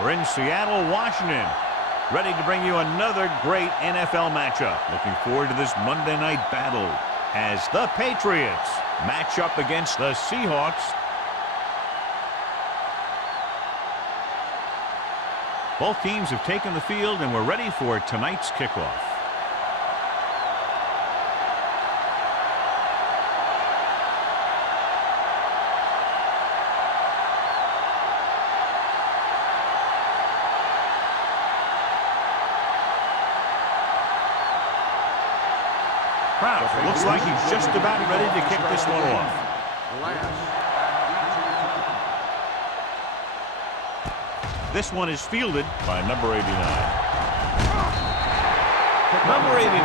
We're in Seattle, Washington, ready to bring you another great NFL matchup. Looking forward to this Monday night battle as the Patriots match up against the Seahawks. Both teams have taken the field, and we're ready for tonight's kickoff. Looks like he's just about ready to kick this one off. This one is fielded by number 89. Number 89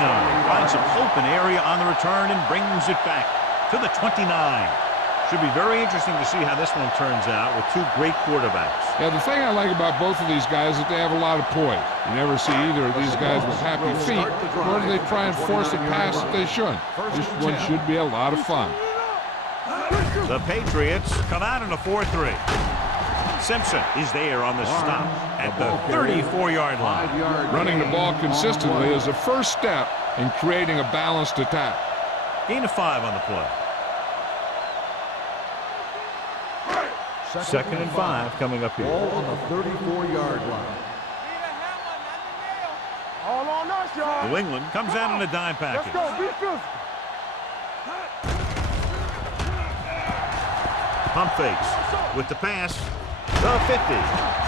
finds an open area on the return and brings it back to the 29. Should be very interesting to see how this one turns out with two great quarterbacks. Yeah, the thing I like about both of these guys is that they have a lot of poise. You never see either of these guys with happy feet, nor do they try and force a pass that they shouldn't. This one should be a lot of fun. The Patriots come out in a 4-3. Simpson is there on the stop at the 34-yard line. Running the ball consistently is the first step in creating a balanced attack. Gain of 5 on the play. 2nd and 5 coming up here. Ball on the 34-yard line. All on us, y'all. New England comes out in a dime package. Let's go, be physical. Pump fakes with the pass. The 50.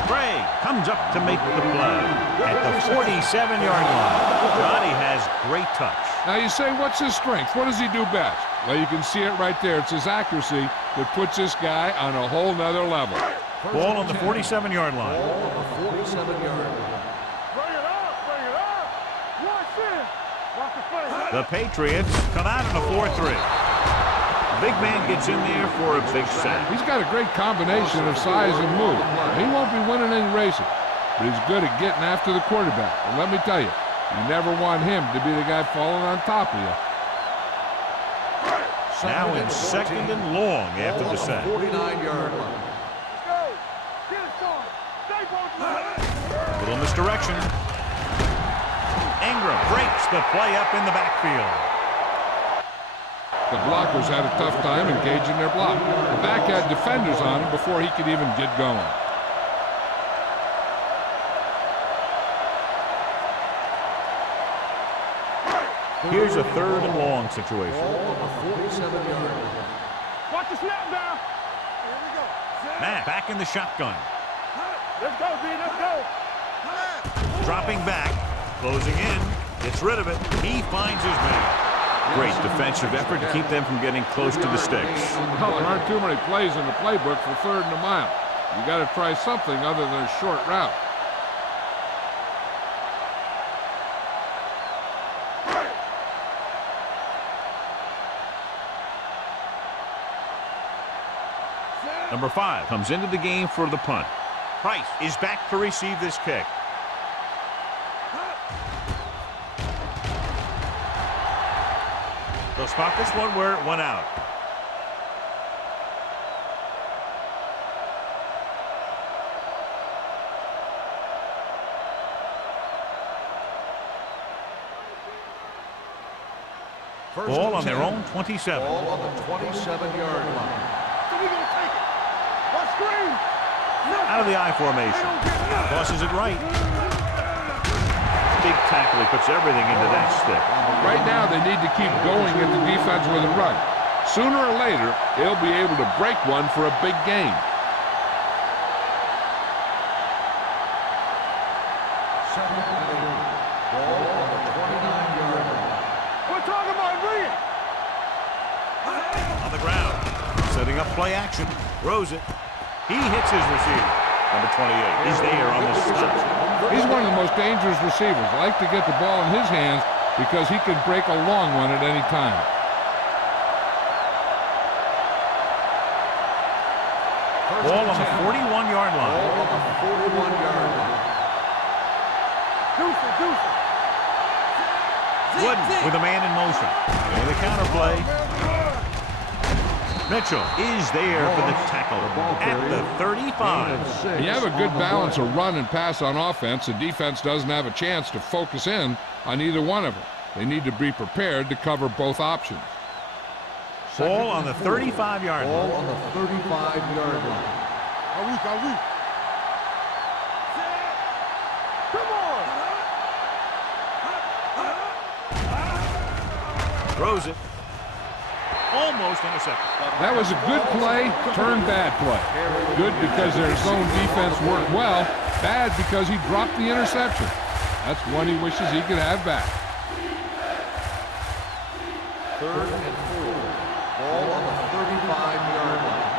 Gray comes up to make the play at the 47-yard line. Johnny has great touch. Now you say, what's his strength? What does he do best? Well, you can see it right there. It's his accuracy that puts this guy on a whole nother level. Ball on the 47-yard line. Ball on the 47-yard line. Bring it up, bring it up. Watch it. Watch the face. The Patriots come out in a 4-3. Big man gets in there for a big sack. He's got a great combination of size and move. He won't be winning any races, but he's good at getting after the quarterback. And let me tell you, you never want him to be the guy falling on top of you. Now in 2nd and long after the sack. 49-yard line. Little misdirection. Ingram breaks the play up in the backfield. The blockers had a tough time engaging their block. The back had defenders on him before he could even get going. Here's a 3rd and long situation. Ball on the 47-yard line. Watch the snap down. Here we go. Matt back in the shotgun. Let's go, D. Let's go. Dropping back, closing in, gets rid of it. He finds his man. Great defensive effort to keep them from getting close to the sticks. Well, there aren't too many plays in the playbook for 3rd and a mile. You got to try something other than a short route. Number 5 comes into the game for the punt. Price is back to receive this kick. They'll spot this one where it went out. Ball on their own 27. Ball on the 27-yard line. Out of the I formation. Tosses it right. Big tackle. He puts everything into that stick. Right now, they need to keep going at the defense with a run. Sooner or later, they'll be able to break one for a big gain. Ball on the 29-yard line. We're talking about bring it. On the ground. Setting up play action. Throws it. He hits his receiver. Number 28 is there on the stop. He's one of the most dangerous receivers. I like to get the ball in his hands because he can break a long one at any time. Ball on the 41-yard line. Ball on the 41-yard line. Deuce. Wooden with a man in motion. And the counter play. Mitchell is there for the tackle at the 35. You have a good balance of run and pass on offense. The defense doesn't have a chance to focus in on either one of them. They need to be prepared to cover both options. Ball on the 35-yard line. Ball on the 35-yard line. Are we? Come on! Throws it. Almost intercepted. That was a good play, turned bad play. Good because their zone defense worked well. Bad because he dropped the interception. That's one he wishes he could have back. 3rd and 4. Ball on the 35-yard line.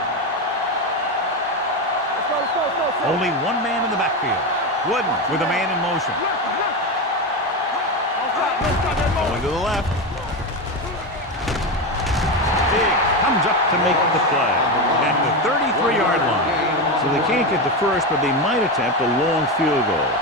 Let's go. Only one man in the backfield. Wooden with a man in motion. Going to the left. Big comes up to make the play at the 33-yard line. So they can't get the first, but they might attempt a long field goal.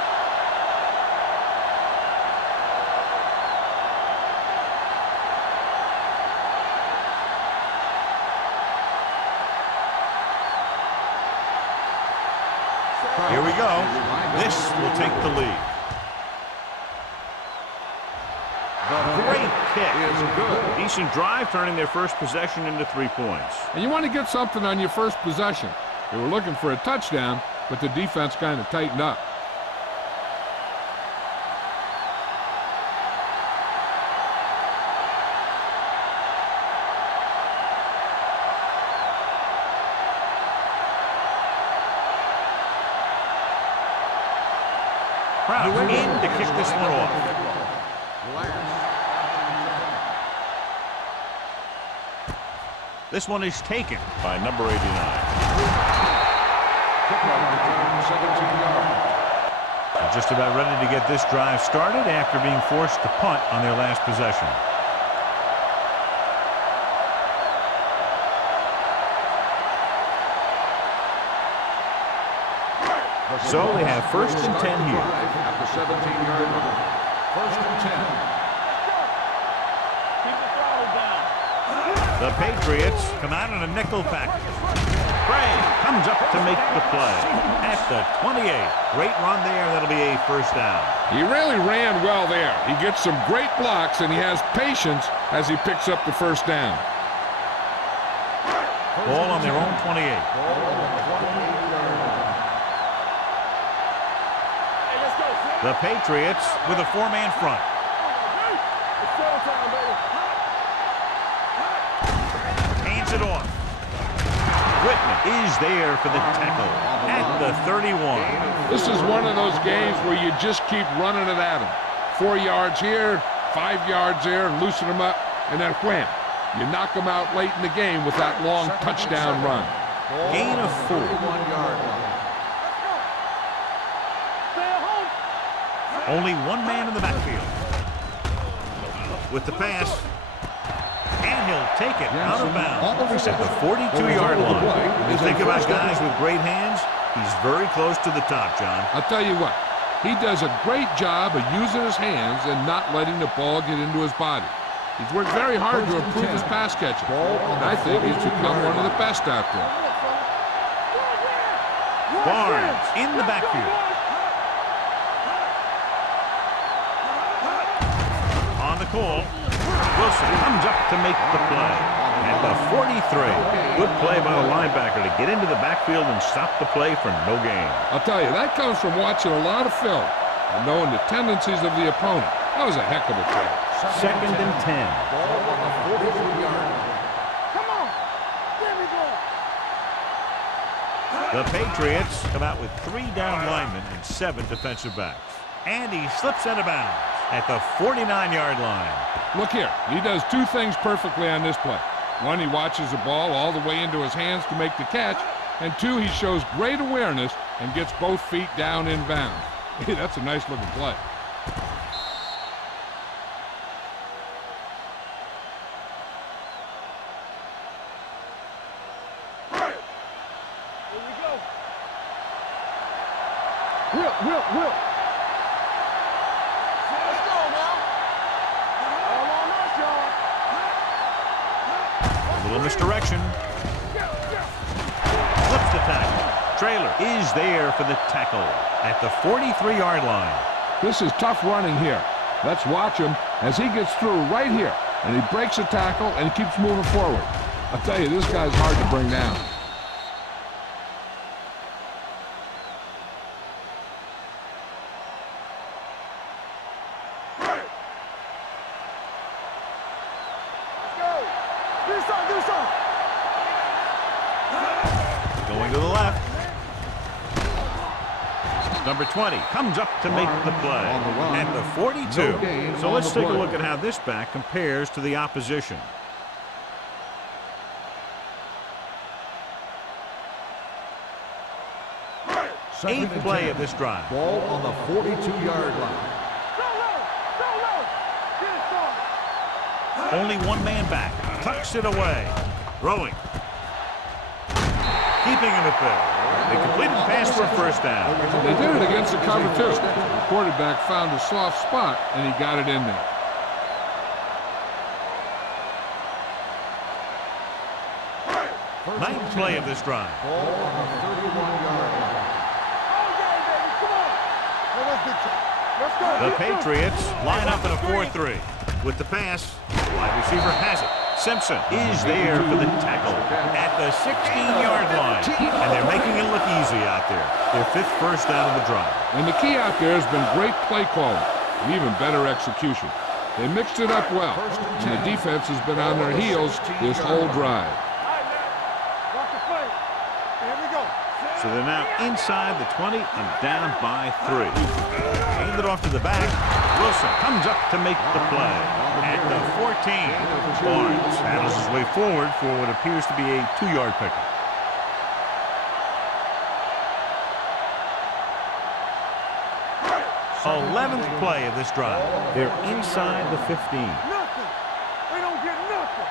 Here we go. This will take the lead. Great kick. Decent drive, turning their first possession into 3 points. And you want to get something on your first possession. They were looking for a touchdown, but the defense kind of tightened up. Crowd in to kick this one off. This one is taken by number 89. They're just about ready to get this drive started after being forced to punt on their last possession. So they have 1st and 10 here. At the 17-yard line. 1st and 10. The Patriots come out in a nickel package. Bray comes up to make the play at the 28. Great run there. That'll be a 1st down. He really ran well there. He gets some great blocks, and he has patience as he picks up the 1st down. Ball on their own 28. The Patriots with a 4-man front. Hands it off. Whitman is there for the tackle at the 31. This is one of those games where you just keep running it at him. 4 yards here, 5 yards there, loosen them up, and then wham. You knock them out late in the game with that long touchdown run. Gain of 4. 41-yard line. Only one man in the backfield. With the pass. And he'll take it out of bounds at the 42-yard line. When you think about guys with great hands, he's very close to the top, John. I'll tell you what, he does a great job of using his hands and not letting the ball get into his body. He's worked very hard to improve his pass catching. And I think he's become one of the best out there. Barnes in the backfield. On the call, Wilson comes up to make the play at the 43. Good play by the linebacker to get into the backfield and stop the play for no gain. I'll tell you, that comes from watching a lot of film and knowing the tendencies of the opponent. That was a heck of a play. 2nd and 10. Ball on the 43-yard line. Come on! Let me go! The Patriots come out with 3 down linemen and 7 defensive backs. And he slips out of bounds at the 49-yard line. Look here, he does 2 things perfectly on this play. 1, he watches the ball all the way into his hands to make the catch, and 2, he shows great awareness and gets both feet down in bounds. Hey, that's a nice looking play. Here we go. Will. Let's go now. All on us, y'all. A little misdirection. trailer is there for the tackle at the 43-yard line. This is tough running here. Let's watch him as he gets through right here. And he breaks a tackle and he keeps moving forward. I'll tell you, this guy's hard to bring down. Going to the left. Number 20 comes up to make the play at the 42. So let's take a look at how this back compares to the opposition. Eighth play of this drive. Ball on the 42-yard line. Only one man back. Tucks it away. Throwing. Keeping him at bay. They completed the pass for a first down. They did it against the cover, too. The quarterback found a soft spot, and he got it in there. Ninth play of this drive. Ball on the 31-yard line. The Patriots line up in a 4-3. With the pass, wide receiver has it. Simpson is there for the tackle at the 16-yard line. And they're making it look easy out there. Their fifth first down of the drive. And the key out there has been great play calling and even better execution. They mixed it up well, and the defense has been on their heels this whole drive. So they're now inside the 20 and down by 3. Hand it off to the back. Wilson comes up to make the play at the 14. Barnes handles his way forward for what appears to be a 2-yard pickup. So 11th play of this drive. They're inside the 15. Nothing. They don't get nothing.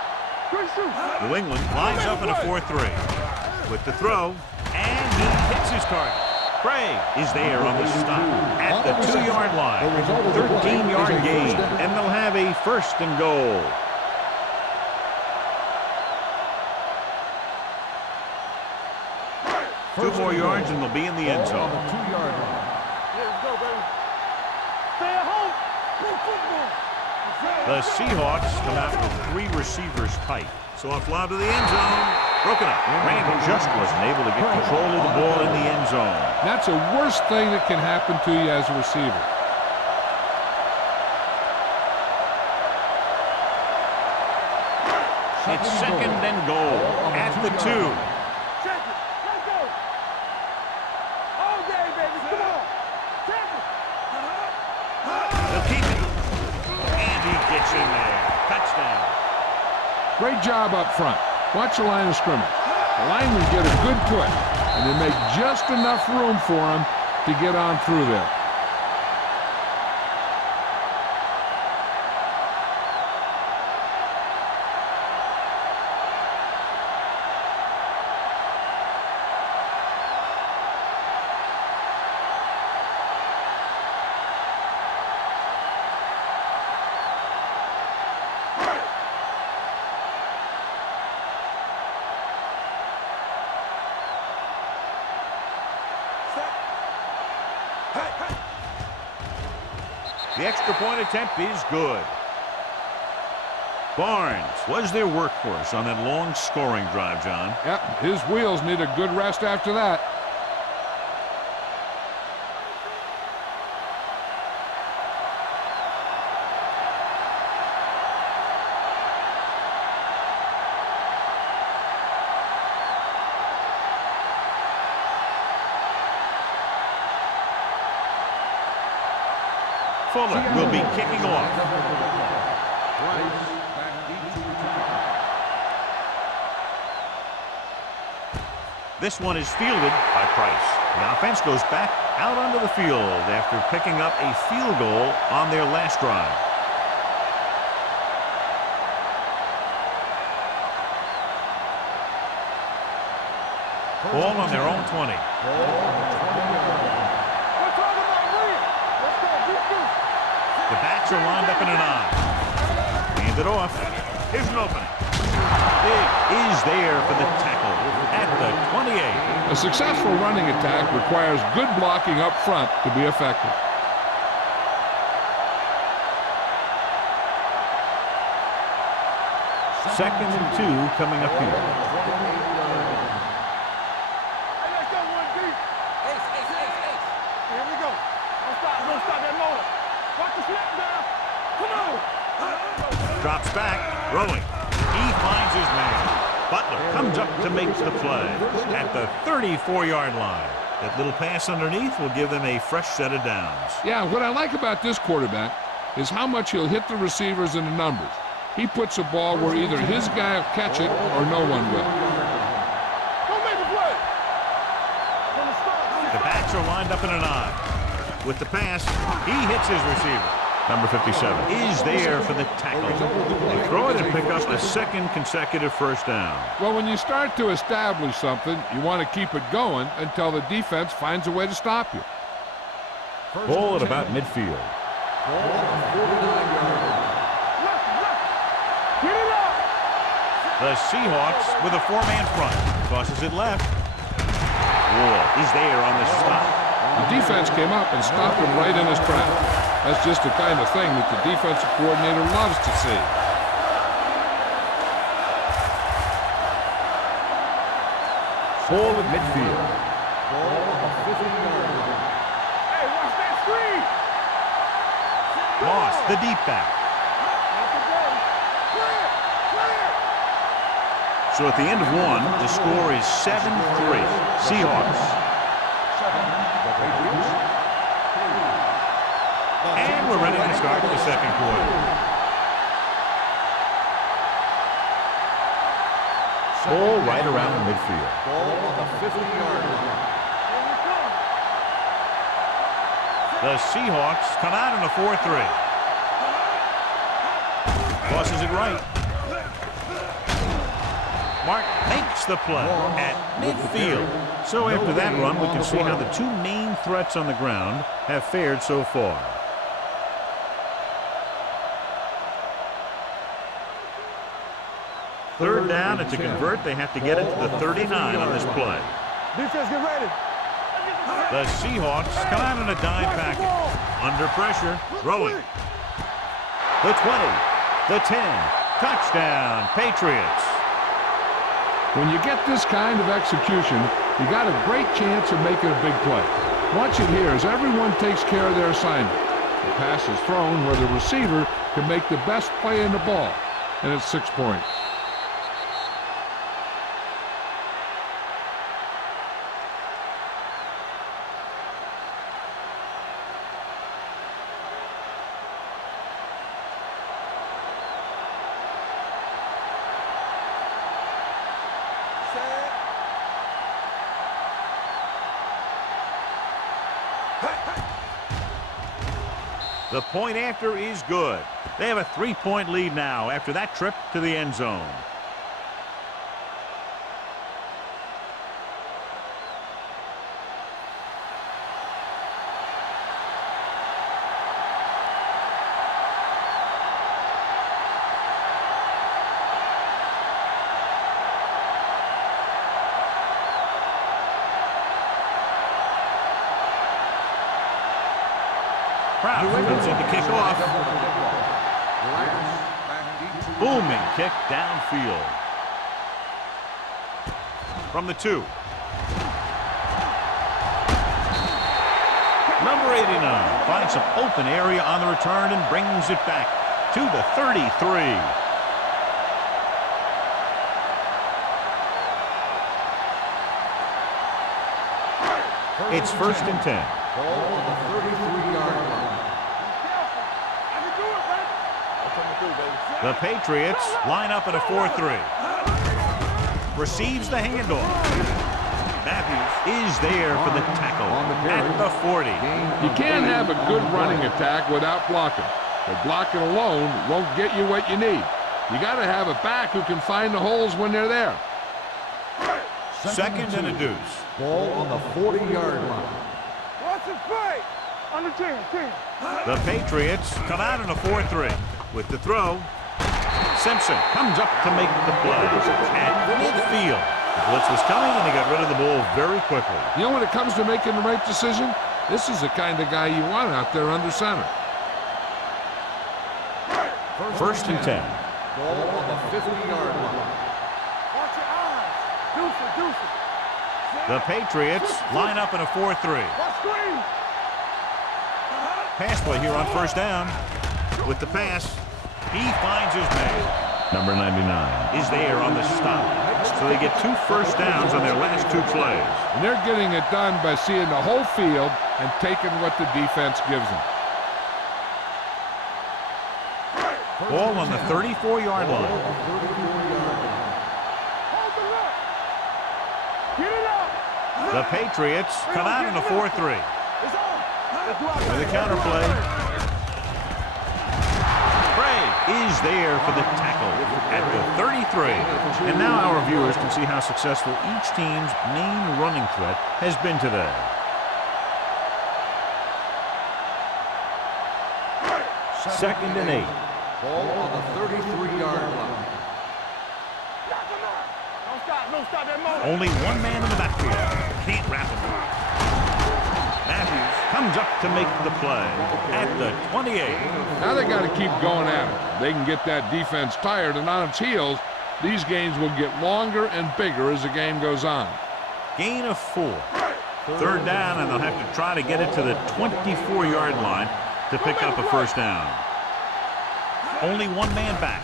Good shoot. New England lines up in a 4-3 with the throw, and he hits his target. Craig is there on the stop at the 2-yard line. 13-yard gain, and they'll have a first and goal. Two more yards, and they'll be in the end zone. Let's go, baby. Stay at home. Play football. The Seahawks come out with 3 receivers tight. So a fly to the end zone. Broken up. Randall just wasn't able to get control of the ball in the end zone. That's the worst thing that can happen to you as a receiver. It's second and goal at the 2. Check it. Let's go. All day, baby. Come on. Check it. They'll keep it. And he gets in there. Touchdown. Great job up front. Watch the line of scrimmage. The linemen get a good push, and they make just enough room for him to get on through there. The extra point attempt is good. Barnes was their workhorse on that long scoring drive, John. Yep, his wheels need a good rest after that. Fuller will be kicking off. This one is fielded by Price. The offense goes back out onto the field after picking up a field goal on their last drive. Ball on their own 20. The backs are lined up in an I. Hand it off. Here's an opening. Big is there for the tackle at at the 28. A successful running attack requires good blocking up front to be effective. Second and 2 coming up here. Hey, let's go, one deep. Ace, ace, ace, ace. Here we go. Don't stop that motor. Watch the slap down. Come on. Drops back, throwing. He finds his man. Butler comes up to make the play at the 34-yard line. That little pass underneath will give them a fresh set of downs. Yeah, what I like about this quarterback is how much he'll hit the receivers in the numbers. He puts a ball where either his guy will catch it or no one will. Don't make a play. The backs are lined up in an I. With the pass, he hits his receiver. Number 57 is there for the tackle. They throw it and pick up a second consecutive first down. Well, when you start to establish something, you want to keep it going until the defense finds a way to stop you. Ball at about midfield. The Seahawks with a four-man front. Tosses it left. Ward is there on the stop. The defense came up and stopped him right in his track. That's just the kind of thing that the defensive coordinator loves to see. Ball at midfield. Hey, watch that screen. Moss, the deep back. Clear, clear. So at the end of one, the score is 7-3. Seahawks. And we're ready to start the second quarter. Ball right around midfield. Ball on the 50-yard line. The Seahawks come out in a 4-3. Tosses it right. Mark makes the play at midfield. So after that run, we can see how the two main threats on the ground have fared so far. Third down, and to convert, they have to get it to the 39 on this play. Defense, get ready. The Seahawks come out in a dime package. Under pressure, throwing. The 20, the 10, touchdown, Patriots. When you get this kind of execution, you got a great chance of making a big play. Watch it here as everyone takes care of their assignment. The pass is thrown where the receiver can make the best play in the ball, and it's 6 points. The point after is good. They have a 3-point lead now after that trip to the end zone. Proud comes in to kick off. Booming kick downfield. From the 2. Number 89 finds some open area on the return and brings it back to the 33. It's 1st and 10. Ball on the 33-yard line. The Patriots line up in a 4-3. Receives the handoff. Matthews is there for the tackle at the 40. You can't have a good running attack without blocking. But blocking alone won't get you what you need. You got to have a back who can find the holes when they're there. Second and a deuce. Ball on the 40-yard line. Watch it play. Under 10. The Patriots come out in a 4-3. With the throw, Simpson comes up to make the play at midfield. The blitz was coming, and he got rid of the ball very quickly. You know, when it comes to making the right decision, this is the kind of guy you want out there under center. First and 10. Ball on the 50-yard line. Watch your eyes. Deuce it. The Patriots line up in a 4-3. Watch screen. Pass play here on first down. With the pass, he finds his man. Number 99 is there on the stop. So they get 2 first downs on their last 2 plays. And they're getting it done by seeing the whole field and taking what the defense gives them. Ball on the 34-yard line. Hold the look. Get it up. The Patriots come out in a 4-3. It's on. Let's do our With a thing. counterplay. Bray is there for the tackle at the 33. And now our viewers can see how successful each team's main running threat has been today. Second and 8. Ball on the 33-yard line. Knock him out. Don't stop that motor. Only one man in the backfield. Can't wrap him. Matthews comes up to make the play at the 28. Now they got to keep going at it. They can get that defense tired and on its heels. These games will get longer and bigger as the game goes on. Gain of 4. Third down, and they'll have to try to get it to the 24-yard line to pick up a first down. Only one man back.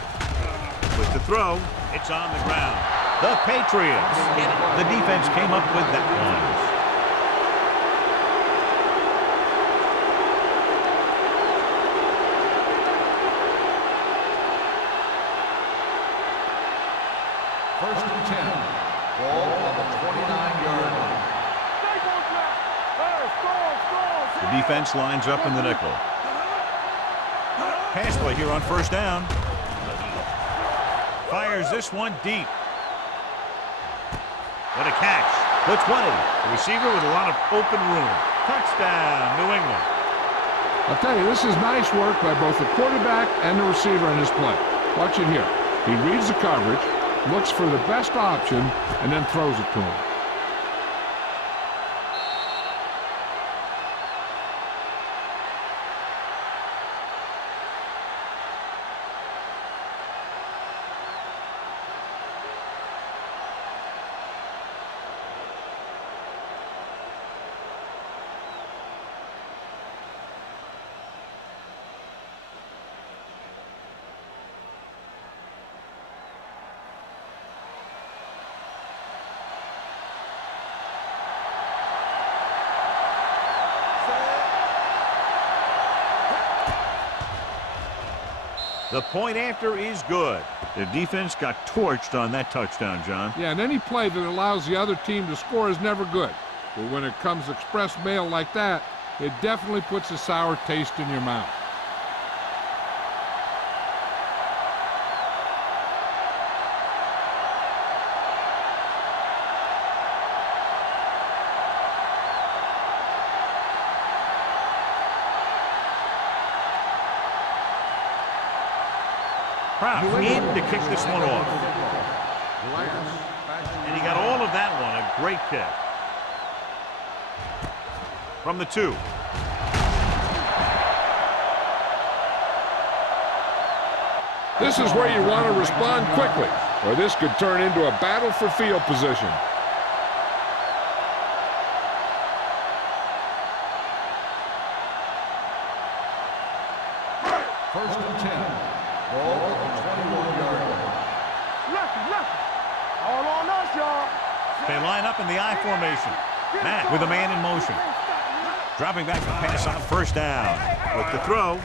With the throw, it's on the ground. The Patriots. The defense came up with that one. First and 10. Ball on the 29-yard line. The defense lines up in the nickel. Pass play here on first down. Fires this one deep. What a catch. The 20. The receiver with a lot of open room. Touchdown, New England. I'll tell you, this is nice work by both the quarterback and the receiver in this play. Watch it here. He reads the coverage, looks for the best option, and then throws it to him. The point after is good. The defense got torched on that touchdown, John. Yeah, and any play that allows the other team to score is never good. But when it comes express mail like that, it definitely puts a sour taste in your mouth. Proud in to kick this one off. And he got all of that one. A great kick. From the 2. This is where you want to respond quickly, or this could turn into a battle for field position. First and 10. Ball on the 21-yard line. Lucky. All on us, y'all. They line up in the I formation. Matt with a man in motion. Dropping back to pass on first down. With the throw,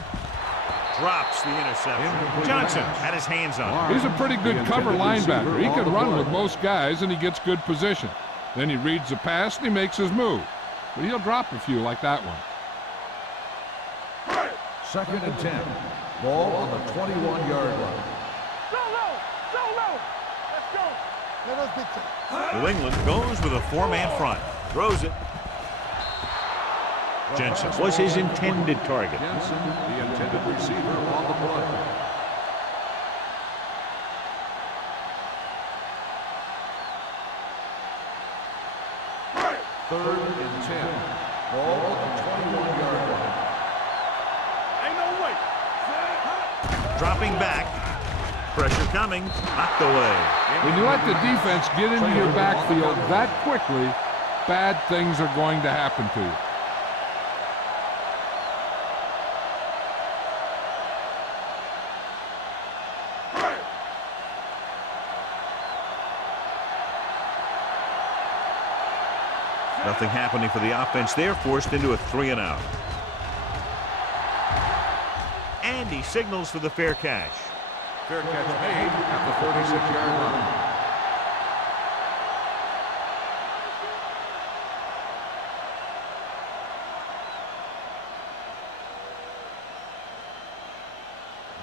drops the interception. Johnson had his hands on it. He's a pretty good cover linebacker. He can run with most guys, and he gets good position. Then he reads the pass, and he makes his move. But he'll drop a few like that one. Second and 10. Ball on the 21-yard line. So low. Let's go. Let us dictate. New England goes with a 4-man front. Throws it. Jensen was his intended target. Jensen, the intended receiver on the play. 3rd and 10. Ball on the 21-yard line. Ain't no way. Dropping back. Pressure coming. Knocked away. When you let the defense get into your backfield that quickly, bad things are going to happen to you. Nothing happening for the offense there, forced into a 3-and-out. And he signals for the fair catch. Fair catch made at the 36-yard line.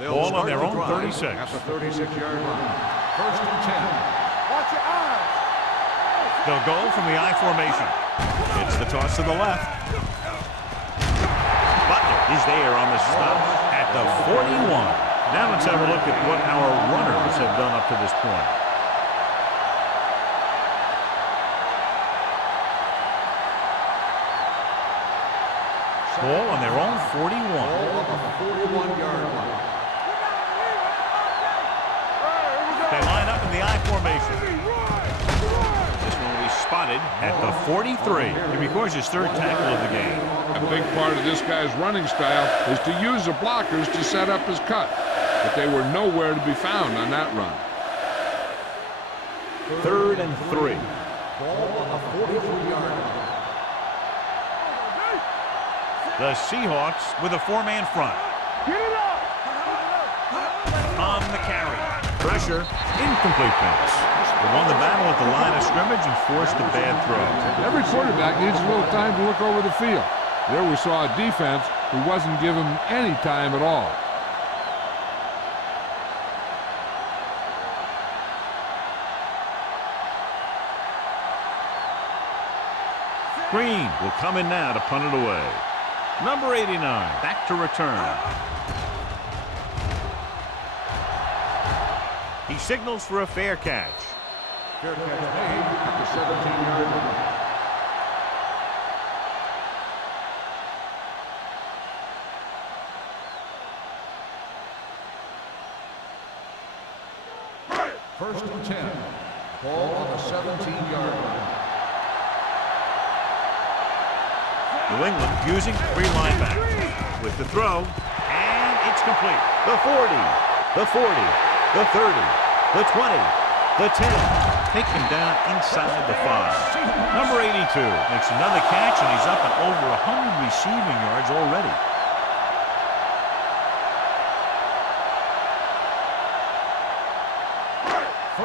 Ball on their own 36. At the 36-yard line. 1st and 10. Watch your eyes. They'll go from the I formation. It's the toss to the left. Butler is there on the stop at the 41. Now let's have a look at what our runners have done up to this point. Ball on their own 41. Ball on the 41-yard line. They line up in the I formation. This one will be spotted at the 43. He records his 3rd tackle of the game. A big part of this guy's running style is to use the blockers to set up his cut, but they were nowhere to be found on that run. 3rd and 3. Ball on the 43-yard line. The Seahawks with a 4-man front. Get it up. On the carry. Pressure. Incomplete pass. They won the battle at the line of scrimmage and forced a bad throw. Every quarterback needs a little time to look over the field. There we saw a defense who wasn't given any time at all. Green will come in now to punt it away. Number 89, back to return. He signals for a fair catch. Fair catch made at the 17-yard line. First and 10. Ball on the 17-yard line. New England using 3 linebackers. With the throw, and it's complete. The 40, the 40, the 30, the 20, the 10. Take him down inside the 5. Number 82 makes another catch, and he's up at over 100 receiving yards already.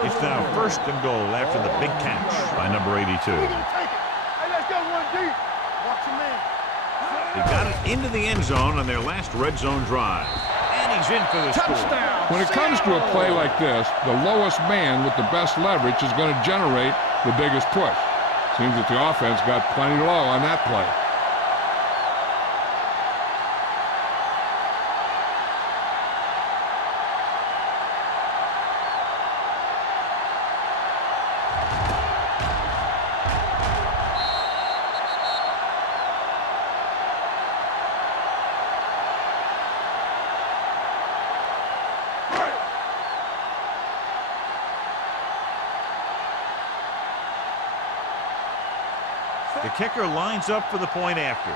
It's now 1st and goal after the big catch by number 82. We gonna take it. Hey, let's go one deep. Watch your man. They got it into the end zone on their last red zone drive. And he's in for the score. When it comes to a play like this, the lowest man with the best leverage is going to generate the biggest push. Seems that the offense got plenty low on that play. The kicker lines up for the point after.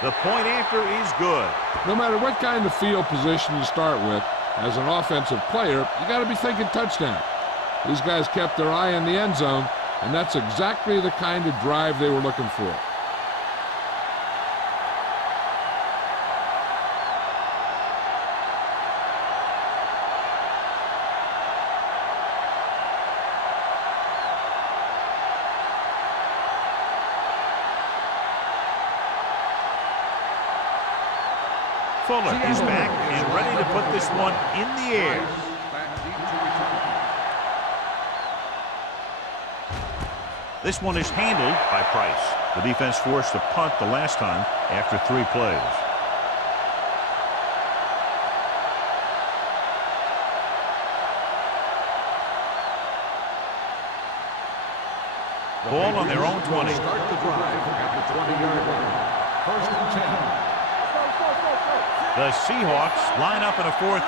The point after is good. No matter what kind of field position you start with, as an offensive player, you got to be thinking touchdown. These guys kept their eye on the end zone, and that's exactly the kind of drive they were looking for. Fuller is back and ready to put this one in the air. This one is handled by Price. The defense forced a punt the last time after 3 plays. Ball on their own 20. Start the drive at the 20-yard line. First and 10. The Seahawks line up in a 4-3.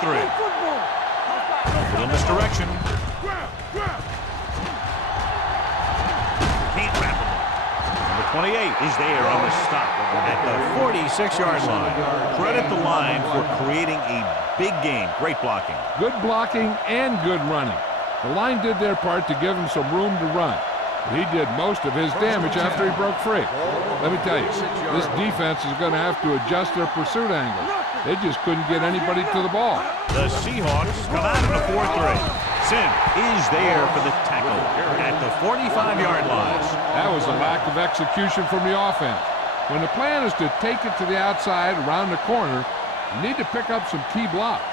Little misdirection. Can't wrap him up. Number 28 is there on the stop at the 46-yard line. Credit the line for creating a big game. Great blocking. Good blocking and good running. The line did their part to give him some room to run. But he did most of his damage after he broke free. Let me tell you, this defense is going to have to adjust their pursuit angle. They just couldn't get anybody to the ball. The Seahawks come out in a 4-3. Sim is there for the tackle at the 45-yard line. That was a lack of execution from the offense. When the plan is to take it to the outside around the corner, you need to pick up some key blocks.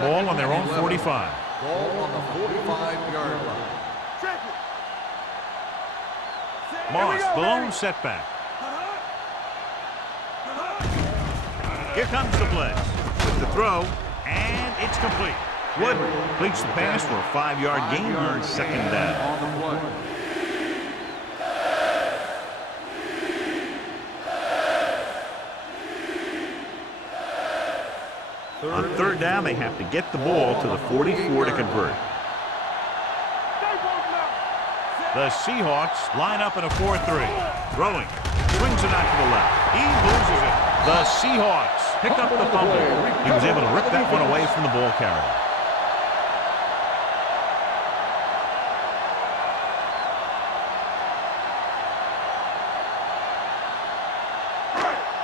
Ball on their own 45. Ball on the 45-yard line. Moss, the lone setback. Here comes the blitz with the throw, and it's complete. Wood completes the pass for a 5-yard gain on second down. On the play. On third down, they have to get the ball to the 44 to convert. The Seahawks line up in a 4-3. Throwing. Swings it out to the left. He loses it. The Seahawks pick up the fumble. He was able to rip that one away from the ball carrier.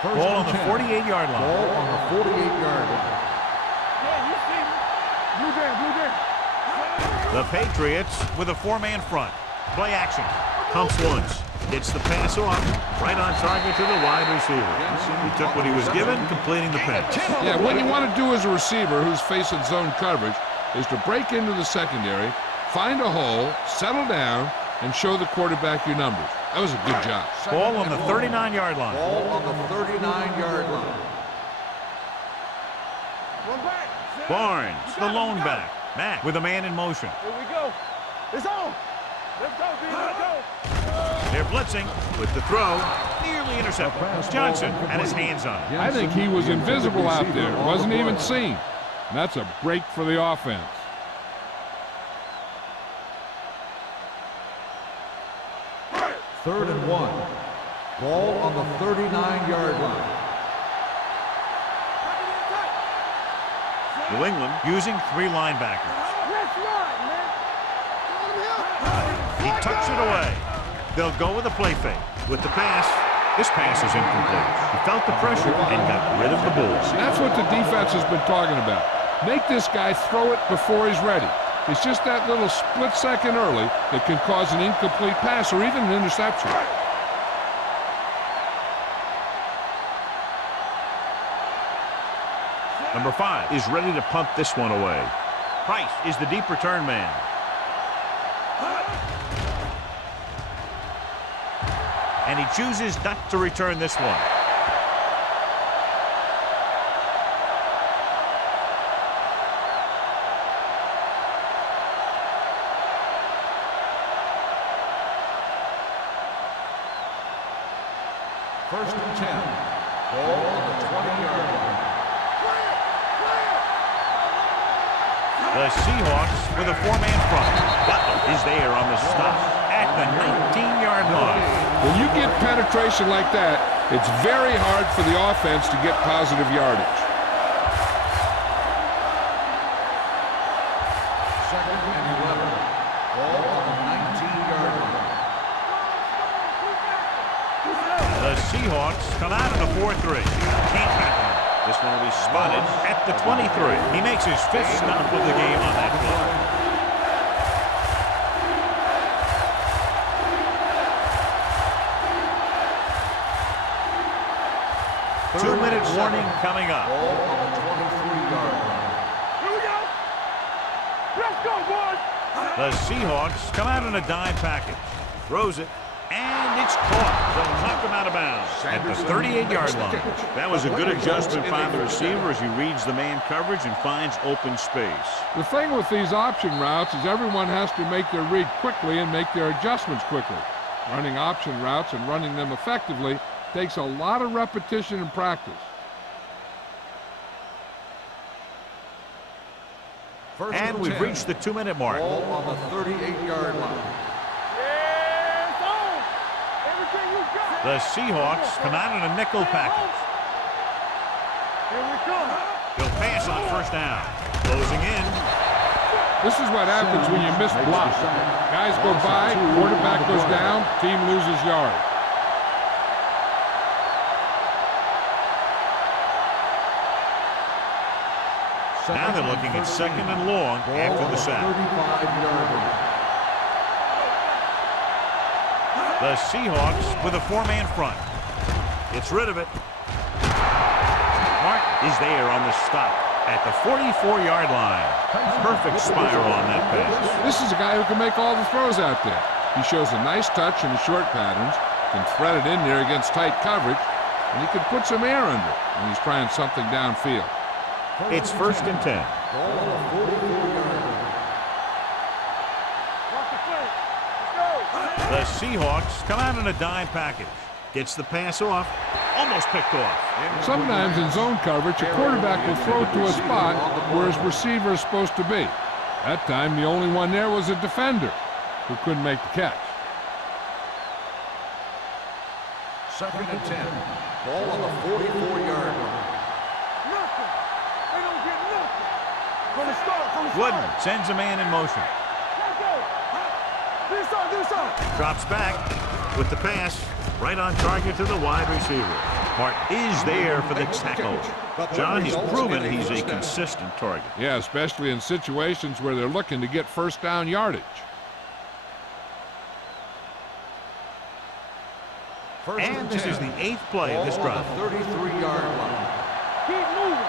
Ball on the 48-yard line. Ball on the 48-yard line. The Patriots with a 4-man front. Play action. Pumps once. Gets the pass off. Right on target to the wide receiver. He took what he was given, completing the pass. Yeah, what you want to do as a receiver who's facing zone coverage is to break into the secondary, find a hole, settle down, and show the quarterback your numbers. That was a good job. Ball on the 39-yard line. Ball on the 39-yard line. Barnes, the lone back. Mack with a man in motion. Here we go. It's on. Let's go, B. Let's go. They're blitzing with the throw. Nearly intercepted. Johnson had his hands on it. I think he was invisible out there. Wasn't even seen. And that's a break for the offense. Third and 1. Ball on the 39-yard line. New England using 3 linebackers. He tucks it away. They'll go with a play fake. With the pass, this pass is incomplete. He felt the pressure and got rid of the Bulls. That's what the defense has been talking about. Make this guy throw it before he's ready. It's just that little split second early that can cause an incomplete pass or even an interception. Number 5 is ready to punt this one away. Price is the deep return man. And he chooses not to return this one. First and 10. Ball on the 20-yard line. The Seahawks with a 4-man front. Butler is there on the stop at the 19-yard line. When you get penetration like that, it's very hard for the offense to get positive yardage. Second and 11. Ball on the 19-yard line. The Seahawks come out in a 4-3. Can't happen. This one will be spotted at the 23. He makes his 5th stop of the game on that play. Two-minute warning coming up. Ball on the 23-yard line. Here we go. Let's go, boys. The Seahawks come out in a dime package. Throws it. And it's caught. They'll knock him out of bounds at the 38-yard line. That was a good adjustment by the receiver as he reads the man coverage and finds open space. The thing with these option routes is everyone has to make their read quickly and make their adjustments quickly. Running option routes and running them effectively takes a lot of repetition and practice. And we've reached the 2-minute mark. Ball on the 38-yard line. The Seahawks come out in a nickel package. Here we come. He'll pass on first down. Closing in. This is what happens when you miss block. Guys go by, quarterback goes down, team loses yards. Now they're looking at 2nd and long after the sack. 35-yard line. The Seahawks with a 4-man front. Gets rid of it. Martin is there on the stop at the 44-yard line. Perfect spiral on that pass. This is a guy who can make all the throws out there. He shows a nice touch in the short patterns, can thread it in there against tight coverage, and he can put some air under it when he's trying something downfield. It's 1st and 10. The Seahawks come out in a dime package. Gets the pass off. Almost picked off. Sometimes in zone coverage, a quarterback will throw to a spot where his receiver is supposed to be. That time, the only one there was a defender who couldn't make the catch. 2nd and 10. Ball on the 44-yard line. Nothing. They don't get nothing. From the start. Wooden sends a man in motion. Let's go. This side. Drops back with the pass. Right on target to the wide receiver. Martin is there for the tackle. John, he's proven he's a consistent target. Yeah, especially in situations where they're looking to get first down yardage. And this is the 8th play of this drive. 33-yard line. Keep moving.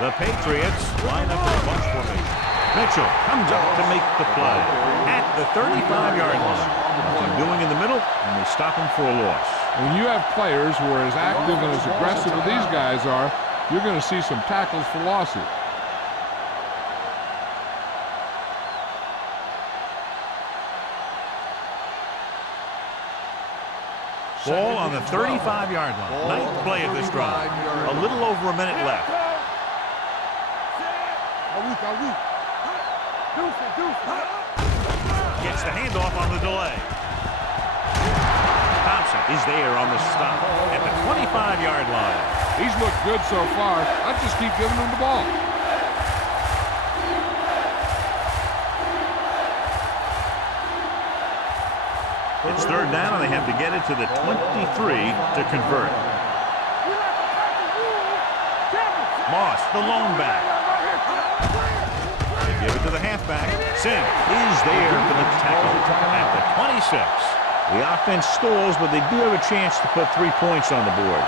The Patriots line up in a bunch formation. Mitchell comes up to make the play at the 35-yard line. Nothing doing in the middle, and they stop him for a loss. When you have players who are as active and as aggressive as these guys are, you're going to see some tackles for losses. Ball on the 35-yard line. 9th play of this drive. A little over a minute left. Gets the handoff on the delay. Thompson is there on the stop at the 25-yard line. He's looked good so far. I'll just keep giving him the ball. It's 3rd down, and they have to get it to the 23 to convert. Moss, the lone back. They give it to the halfback. Singh is there for the tackle at the 26. The offense stalls, but they do have a chance to put 3 points on the board.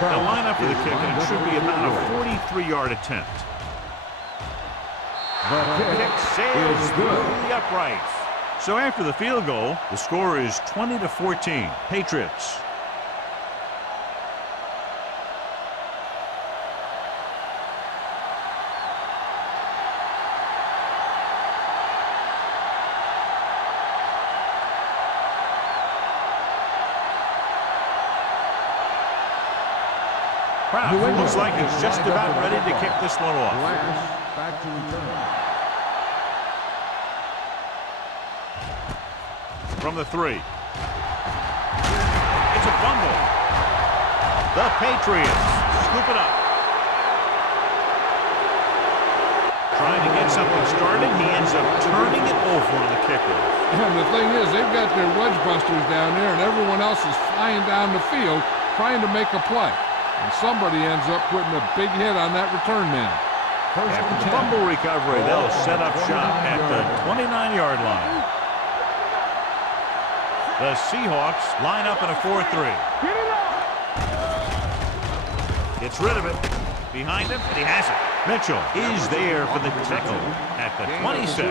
They'll line up for the kick, and it should be about a 43-yard attempt. The kick sails through the uprights. So after the field goal, the score is 20-14. Patriots. Crowd looks like he's just about ready to kick this one off. Back to return. From the 3. It's a fumble. The Patriots scoop it up. Trying to get something started, he ends up turning it over on the kicker. And the thing is, they've got their wedge busters down there, and everyone else is flying down the field trying to make a play. And somebody ends up putting a big hit on that return man. After the fumble recovery, they'll set up shop at the 29-yard line. The Seahawks line up in a 4-3. Get it up. Gets rid of it. Behind him, and he has it. Mitchell is there for the tackle at the 26.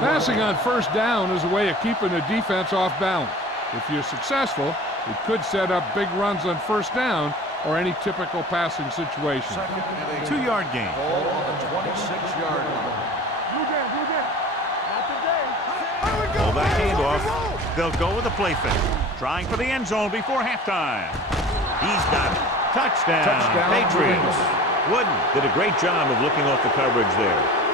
Passing on first down is a way of keeping the defense off balance. If you're successful, it could set up big runs on first down or any typical passing situation. 2-yard gain. Ball on the 26-yard line. Blue game, blue game. Not today. Pull that handoff. They'll go with a play fake. Trying for the end zone before halftime. He's got it. Touchdown, Patriots. Wooden did a great job of looking off the coverage there.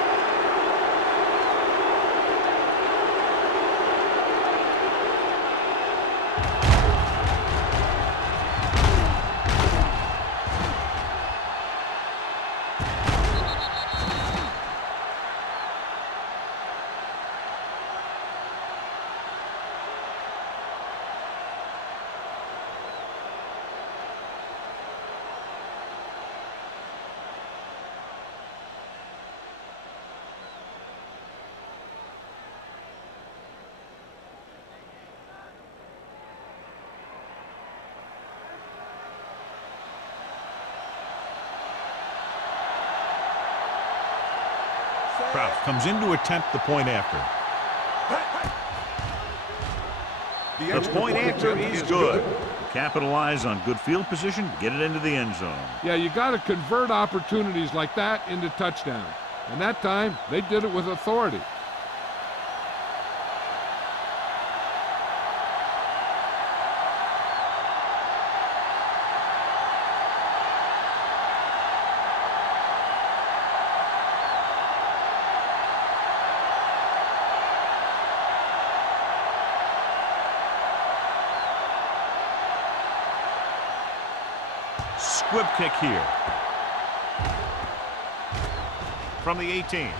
Kraft comes in to attempt the point after. The point after is good. Capitalize on good field position, get it into the end zone. Yeah, you got to convert opportunities like that into touchdowns. And that time, they did it with authority. Squib kick here. From the 18. A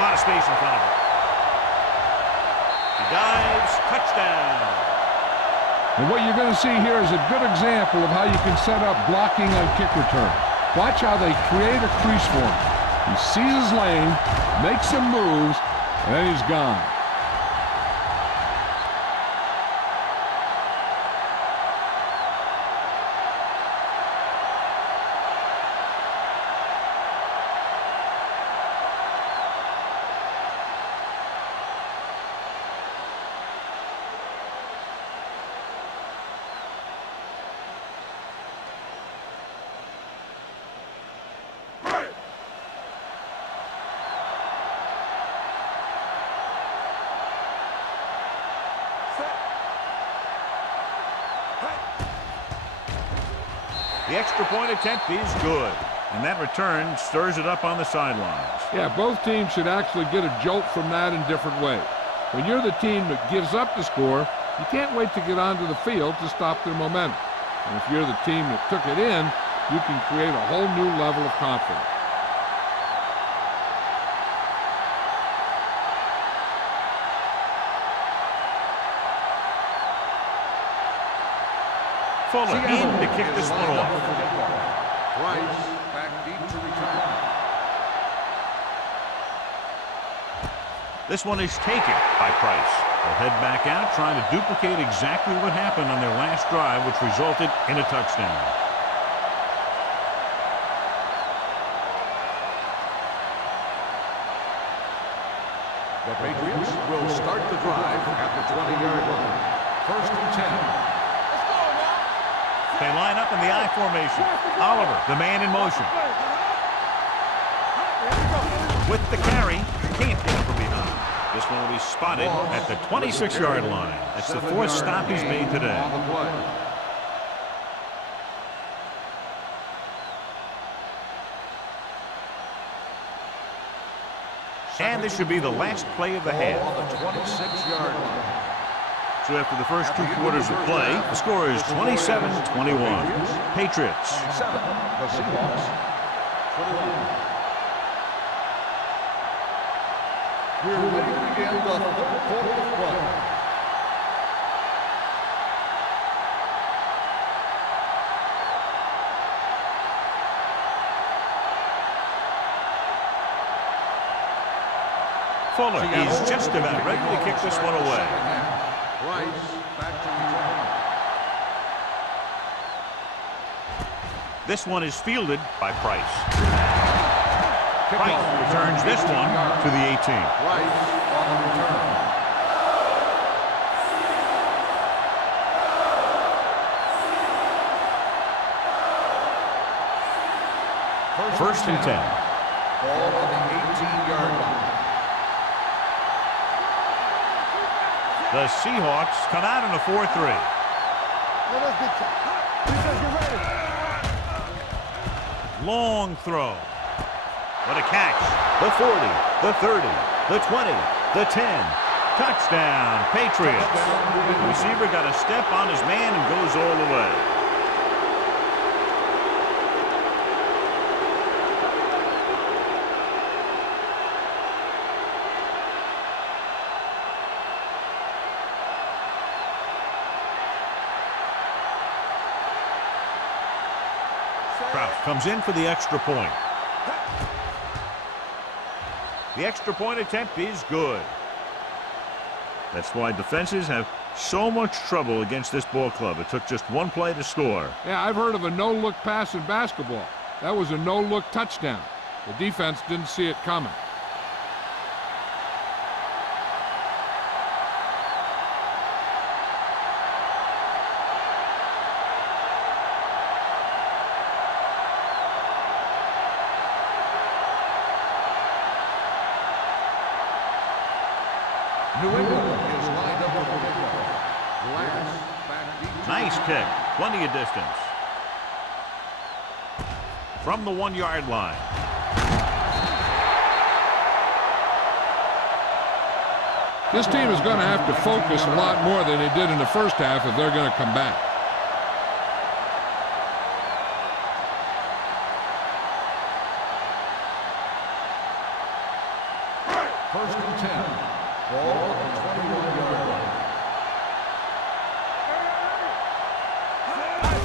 lot of space in front of him. He dives. Touchdown. And what you're going to see here is a good example of how you can set up blocking on kick return. Watch how they create a crease for him. He sees his lane, makes some moves, and then he's gone. The extra point attempt is good. And that return stirs it up on the sidelines. Yeah, both teams should actually get a jolt from that in different ways. When you're the team that gives up the score, you can't wait to get onto the field to stop their momentum. And if you're the team that took it in, you can create a whole new level of confidence. Fuller in to kick this one off. Price back deep to return. This one is taken by Price. They'll head back out trying to duplicate exactly what happened on their last drive, which resulted in a touchdown. The Patriots will start the drive at the 20-yard line. First and 10. They line up in the I formation. Oliver, the man in motion. With the carry, can't get it from behind. This one will be spotted at the 26-yard line. That's the fourth stop he's made today. And this should be the last play of the half. On the 26-yard line. So after the first 2 quarters of play, the score is 27-21. Patriots. 7. The Seahawks. 21. We're ready to begin the third quarter of play. Fuller is just about ready to kick this one away. Price back to return. This one is fielded by Price. Price returns this one to the 18. Price on the return. First and 10. Ball on the 18-yard line. The Seahawks come out in a 4-3. Let's get ready. Long throw. What a catch. The 40, the 30, the 20, the 10. Touchdown, Patriots. The receiver got a step on his man and goes all the way. Kraft comes in for the extra point. The extra point attempt is good. That's why defenses have so much trouble against this ball club. It took just one play to score. Yeah, I've heard of a no-look pass in basketball. That was a no-look touchdown. The defense didn't see it coming. New England is lined up with the kickoff. Glass back deep. Nice kick. Plenty of distance. From the 1-yard line. This team is going to have to focus a lot more than they did in the first half if they're going to come back. First and 10. Ball on the 21-yard line.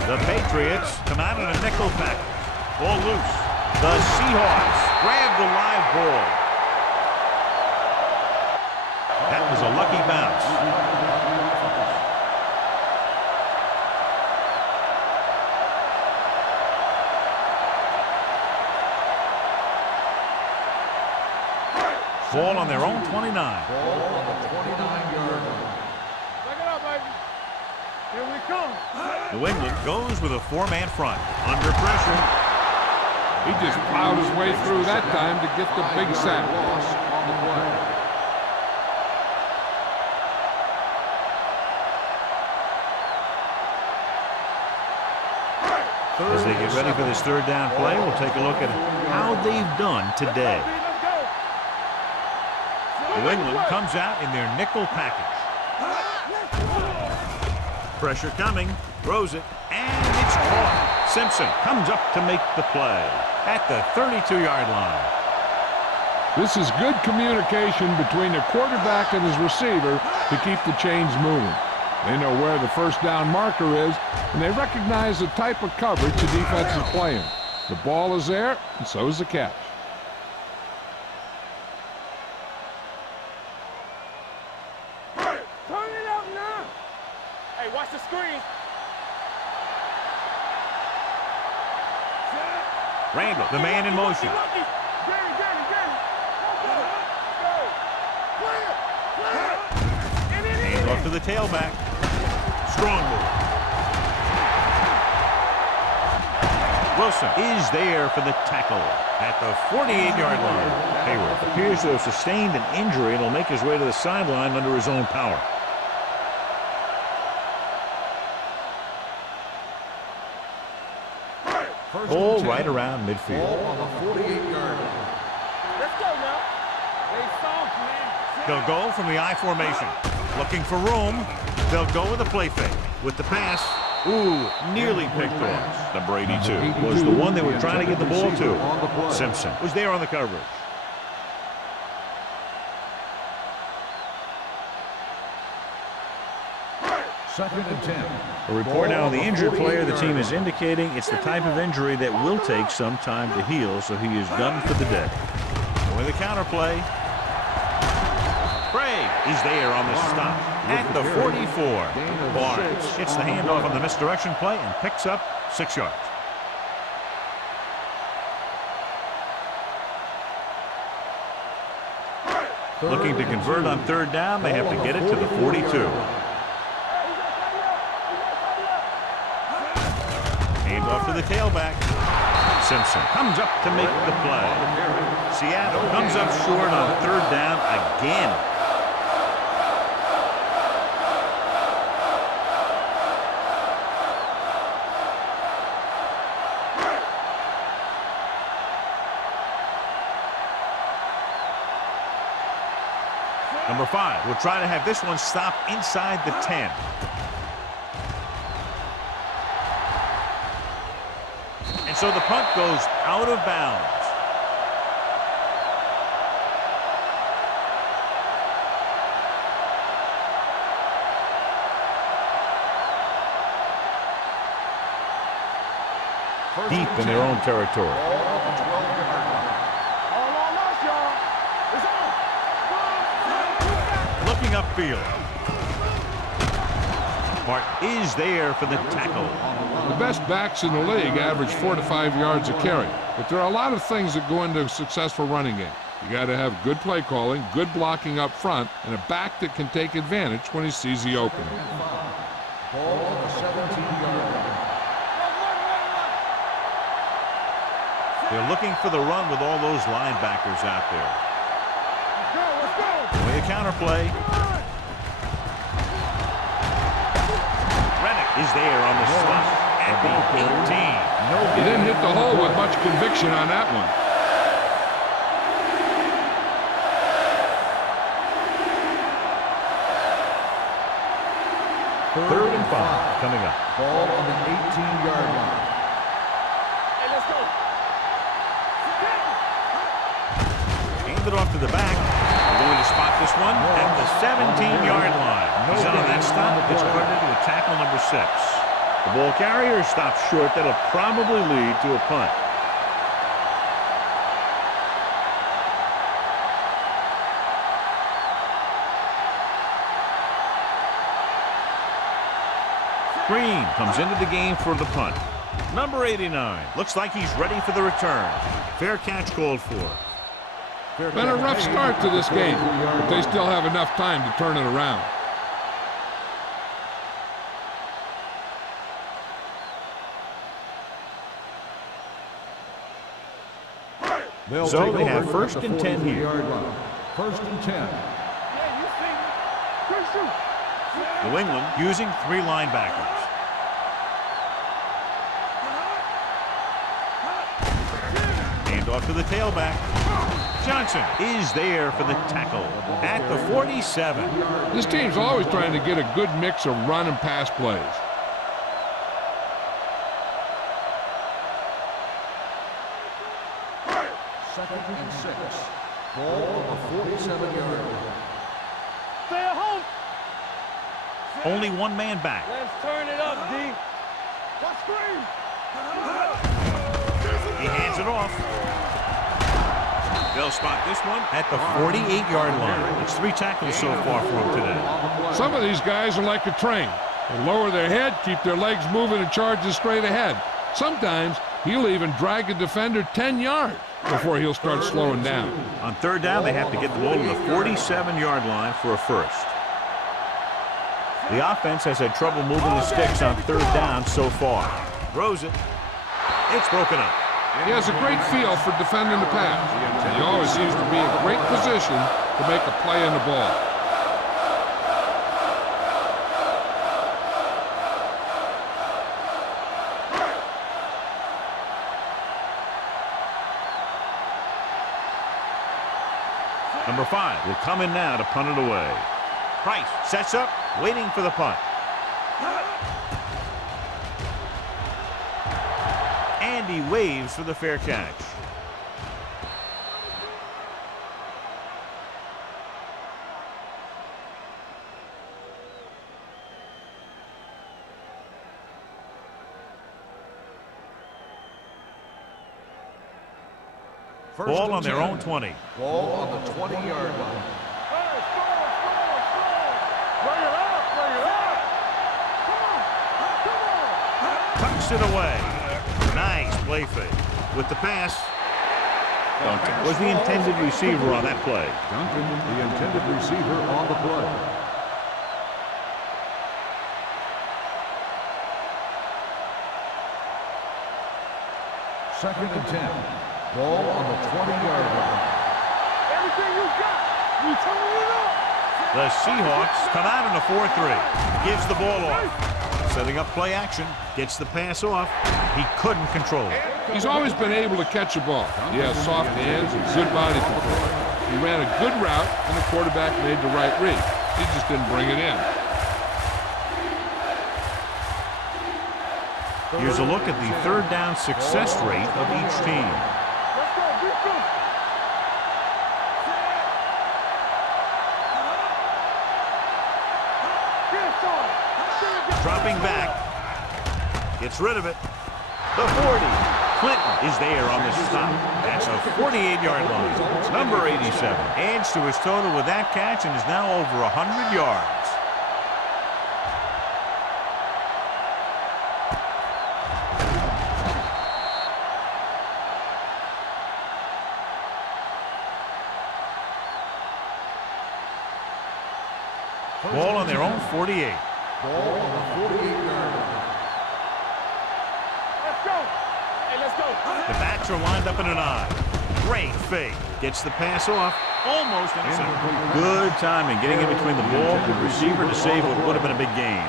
The Patriots come out in a nickel package. Ball loose. The Seahawks grab the live ball. That was a lucky bounce. Ball on their own 29. Ball on the 29-yard line. Back it up, baby. Here we come. New England goes with a 4-man front. Under pressure. He just plowed his way through that time to get the big sack. Loss on the play. As they get ready for this third down play, we'll take a look at how they've done today. New England comes out in their nickel package. Pressure coming, throws it, and it's caught. Simpson comes up to make the play at the 32-yard line. This is good communication between the quarterback and his receiver to keep the chains moving. They know where the first down marker is, and they recognize the type of coverage the defense is playing. The ball is there, and so is the catch. Turn it up now. Hey, watch the screen. Randall, the man in motion. Get it. Hand off to the tailback. Strong move. Wilson is there for the tackle at the 48-yard line. Hayward appears to have sustained an injury and will make his way to the sideline under his own power. Ball right around midfield. Ball on the 48-yard line. Let's go now. They soft, man. They'll go from the I formation. Looking for room. They'll go with a play fake. With the pass, ooh, nearly picked off. Number 82 was the one they were trying to get the ball to. Simpson was there on the coverage. Second and 10. A report now on the injured player. The team is indicating it's the type of injury that will take some time to heal, so he is done for the day. With a counter play. is there on the stop at the 44. Barnes hits the handoff on the misdirection play and picks up 6 yards. Looking to convert on third down, they have to get it to the 42. Handoff to the tailback. Simpson comes up to make the play. Seattle comes up short on third down again. Number 5 will try to have this one stop inside the 10. And so the punt goes out of bounds. Deep in their own territory. Looking upfield. Hart is there for the tackle. The best backs in the league average 4 to 5 yards a carry, but there are a lot of things that go into a successful running game. You got to have good play calling, good blocking up front, and a back that can take advantage when he sees the opening. Ball on the 17-yard line. They're looking for the run with all those linebackers out there. With a counterplay. Rennick is there on the stop at the 18. He didn't hit the hole with much conviction on that one. Third and 5 coming up. Ball on the 18-yard line. Hey, let's go. Hand it off to the back. They're going to spot this one at the 17-yard line. He's on that stop. It's credited to tackle number 6. The ball carrier stops short. That'll probably lead to a punt. Green comes into the game for the punt. Number 89. Looks like he's ready for the return. Fair catch called for. Been a rough start to this game, but they still have enough time to turn it around. So they have first and 10 here. First and 10. New England using 3 linebackers. Hand off to the tailback. Johnson is there for the tackle at the 47. This team's always trying to get a good mix of run and pass plays. Second and 6. Ball on the 47-yard line. Stay at home. Only one man back. Let's turn it up, D. Let's scream. He hands it off. They'll spot this one at the 48-yard line. It's 3 tackles so far for him today. Some of these guys are like a train. They lower their head, keep their legs moving, and charges straight ahead. Sometimes he'll even drag a defender 10 yards before he'll start slowing down. On third down, they have to get the ball to the 47-yard line for a first. The offense has had trouble moving the sticks on third down so far. Throws it. It's broken up. He has a great feel for defending the pass. He always seems to be in great position to make a play in the ball. Number 5 will come in now to punt it away. Price sets up, waiting for the punt. And he waves for the fair catch. Ball on their own 20. Ball on the 20-yard line. tucks it away. Nice play fake. With the pass, Duncan was the intended receiver on that play. Duncan, the intended receiver on the play. Second and 10. Ball on the 20-yard line. Everything you got, you turn it up. The Seahawks come out in a 4-3. Gives the ball off. Setting up play action. Gets the pass off. He couldn't control it. He's always been able to catch a ball. He has soft hands and good body control. He ran a good route, and the quarterback made the right read. He just didn't bring it in. Here's a look at the third down success rate of each team. Let's go, defense. Dropping back. Gets rid of it. The 40. Clinton is there on the stop. That's a 48-yard line. Number 87 adds to his total with that catch and is now over 100 yards. Ball on their own 48. Ball on the 48-yard line. Let's go. Hey, let's go. The backs are lined up in an I. Great fake. Gets the pass off. Almost intercepted. Good timing getting in between the ball and the receiver to save what would have been a big gain.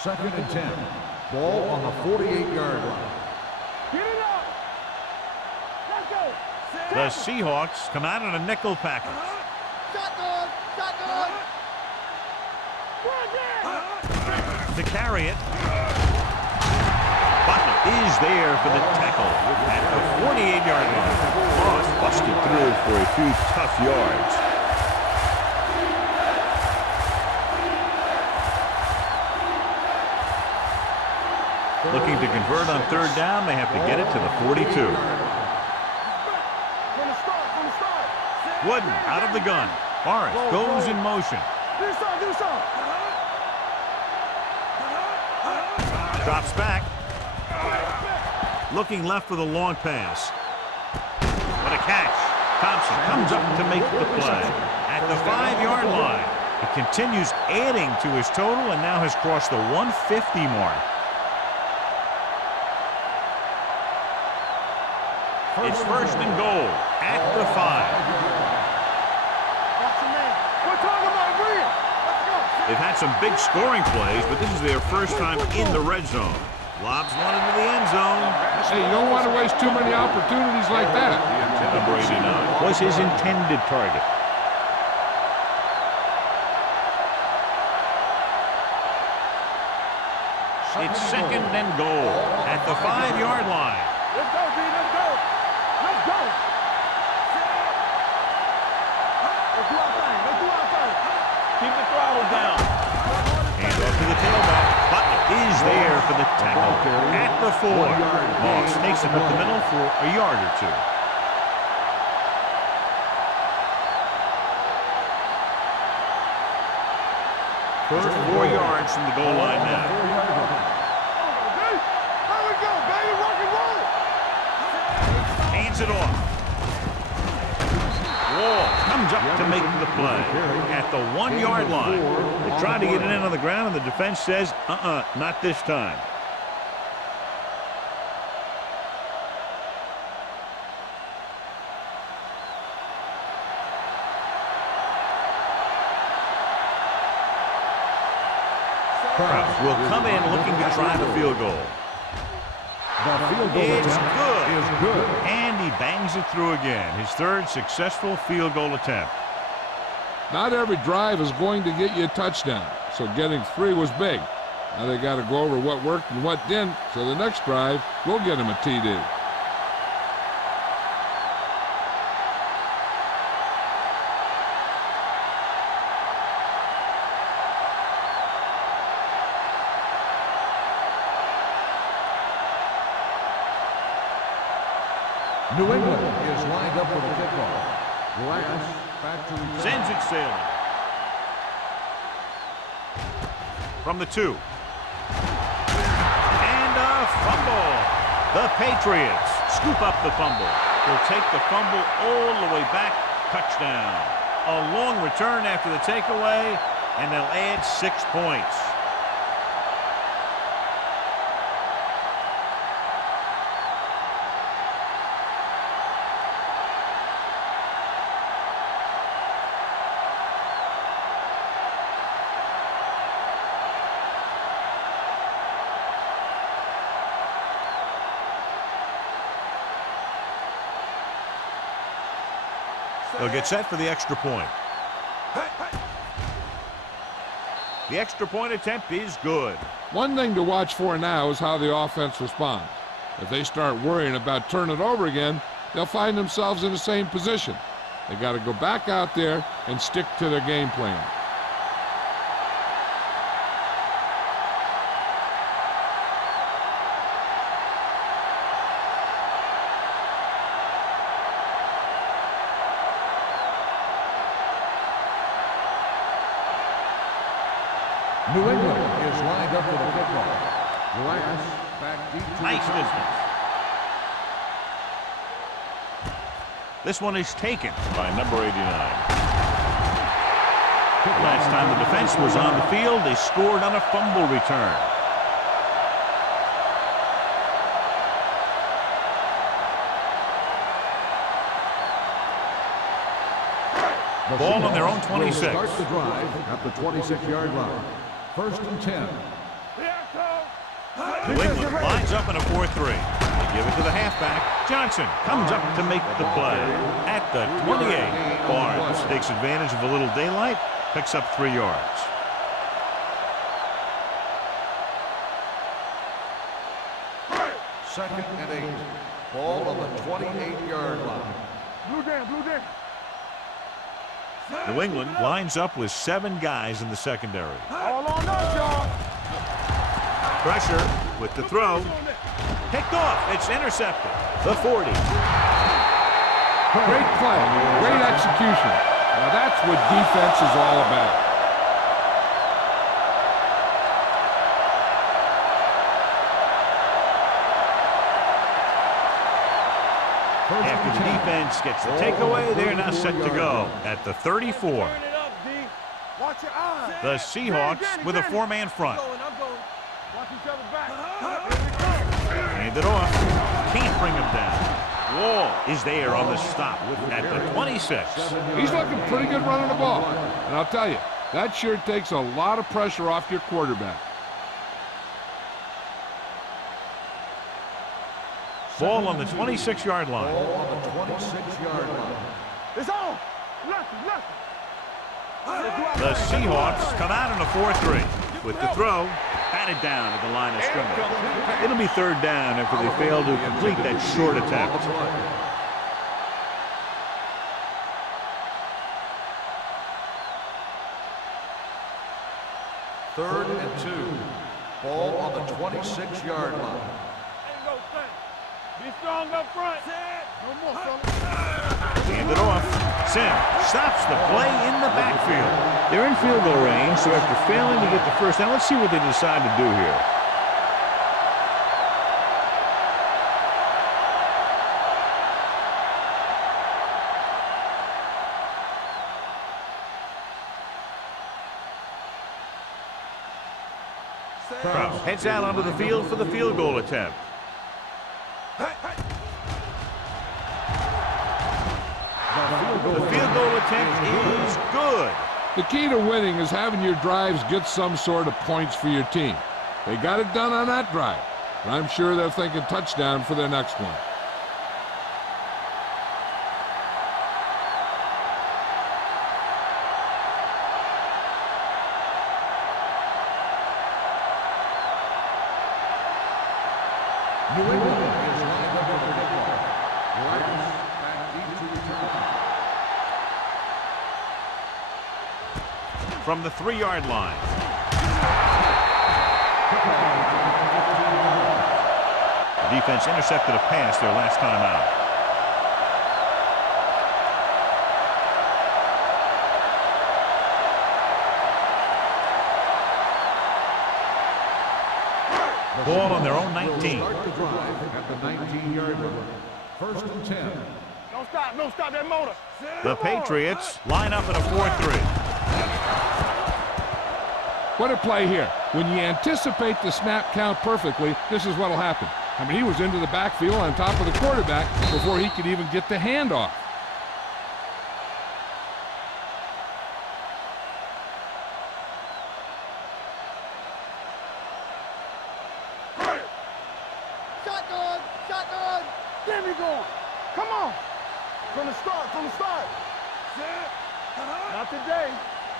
Second and 10. Ball on the 48-yard line. Get it up. Let's go. The Seahawks come out in a nickel package. Shotgun. Shotgun. To carry it. Butler is there for the tackle at the 48-yard line. Moss busted through for a few tough yards. Looking to convert on third down, they have to get it to the 42. Wooden out of the gun. Forrest goes in motion. Drops back. Looking left for the long pass. What a catch. Thompson comes up to make the play. At the 5-yard line. He continues adding to his total and now has crossed the 150 mark. It's first and goal at the 5. They've had some big scoring plays, but this is their first time in the red zone. Lobs one into the end zone. Hey, you don't want to waste too many opportunities like that. Number 89 was his intended target. It's second and goal at the 5-yard line. Let's go, D. Let's go. Let's go. Let's do our thing. Let's do our thing. Keep the throttle down. Hand off to the tailback. Butler is there for the tackle at the 4. Moss takes it up the middle for a yard or two. First 4 yards from the goal line now. There we go, baby. Rock and roll. Hands it off. Wall comes up to make the play at the 1-yard line. They try to get it in on the ground, and the defense says, not this time. Kraft will come in looking to try the field goal. The field goal It's attempt good. is good. And he bangs it through again. His third successful field goal attempt. Not every drive is going to get you a touchdown, so getting 3 was big. Now they got to go over what worked and what didn't, so the next drive will get him a TD. New England is lined up for the kickoff. Glass back to return. Sends it sailing. From the 2. And a fumble. The Patriots scoop up the fumble. They'll take the fumble all the way back. Touchdown. A long return after the takeaway, and they'll add 6 points. They'll get set for the extra point. The extra point attempt is good. One thing to watch for now is how the offense responds. If they start worrying about turning it over again, they'll find themselves in the same position. They got to go back out there and stick to their game plan. New England is lined up for the kickoff. The Lions back deep to Nice return. business. This one is taken by number 89. Last time the defense was on the field, they scored on a fumble return. Ball on their own 26. Will start the drive at the 26-yard line. 1st and 10. New England lines up in a 4-3. They give it to the halfback. Johnson comes up to make the play. At the 28, Barnes takes advantage of a little daylight, picks up 3 yards. Second and 8. Ball on the 28-yard line. Blue down, blue down. New England lines up with 7 guys in the secondary. All on us, y'all. Pressure with the throw. Picked off. It's intercepted. The 40. Great play, great execution. Now that's what defense is all about. After the defense gets the takeaway, they're now set to go at the 34. Turn it up, D. Watch your eyes. The Seahawks with a 4-man front. I'm going. Watch each other back. Hand it off. Can't bring him down. Wall is there on the stop at the 26. He's looking pretty good running the ball. And I'll tell you, that sure takes a lot of pressure off your quarterback. Ball on the 26-yard line. Ball on the 26-yard line. It's on. Lefty. The Seahawks come out in a 4-3. With the throw, batted down at the line of scrimmage. It'll be 3rd down after they fail to complete that short attempt. 3rd and 2. Ball on the 26-yard line. Ain't no thing. Be strong up front. No more, son. Hand it off. Sim stops the play in the backfield. They're in field goal range, so after failing to get the first down, let's see what they decide to do here. Krause heads out onto the field for the field goal attempt. The field goal attempt is good. The key to winning is having your drives get some sort of points for your team. They got it done on that drive, and I'm sure they're thinking touchdown for their next one. New England is lined up for the kickoff. The Lions back deep to return. From the 3-yard line. Defense intercepted a pass their last time out. 18. Start the drive at the 19-yard line. First and 10. Don't stop that motor. The Patriots line up in a 4-3. What a play here. When you anticipate the snap count perfectly, this is what will happen. I mean, he was into the backfield on top of the quarterback before he could even get the handoff. Shotgun. Get me going. Come on. From the start. Not today.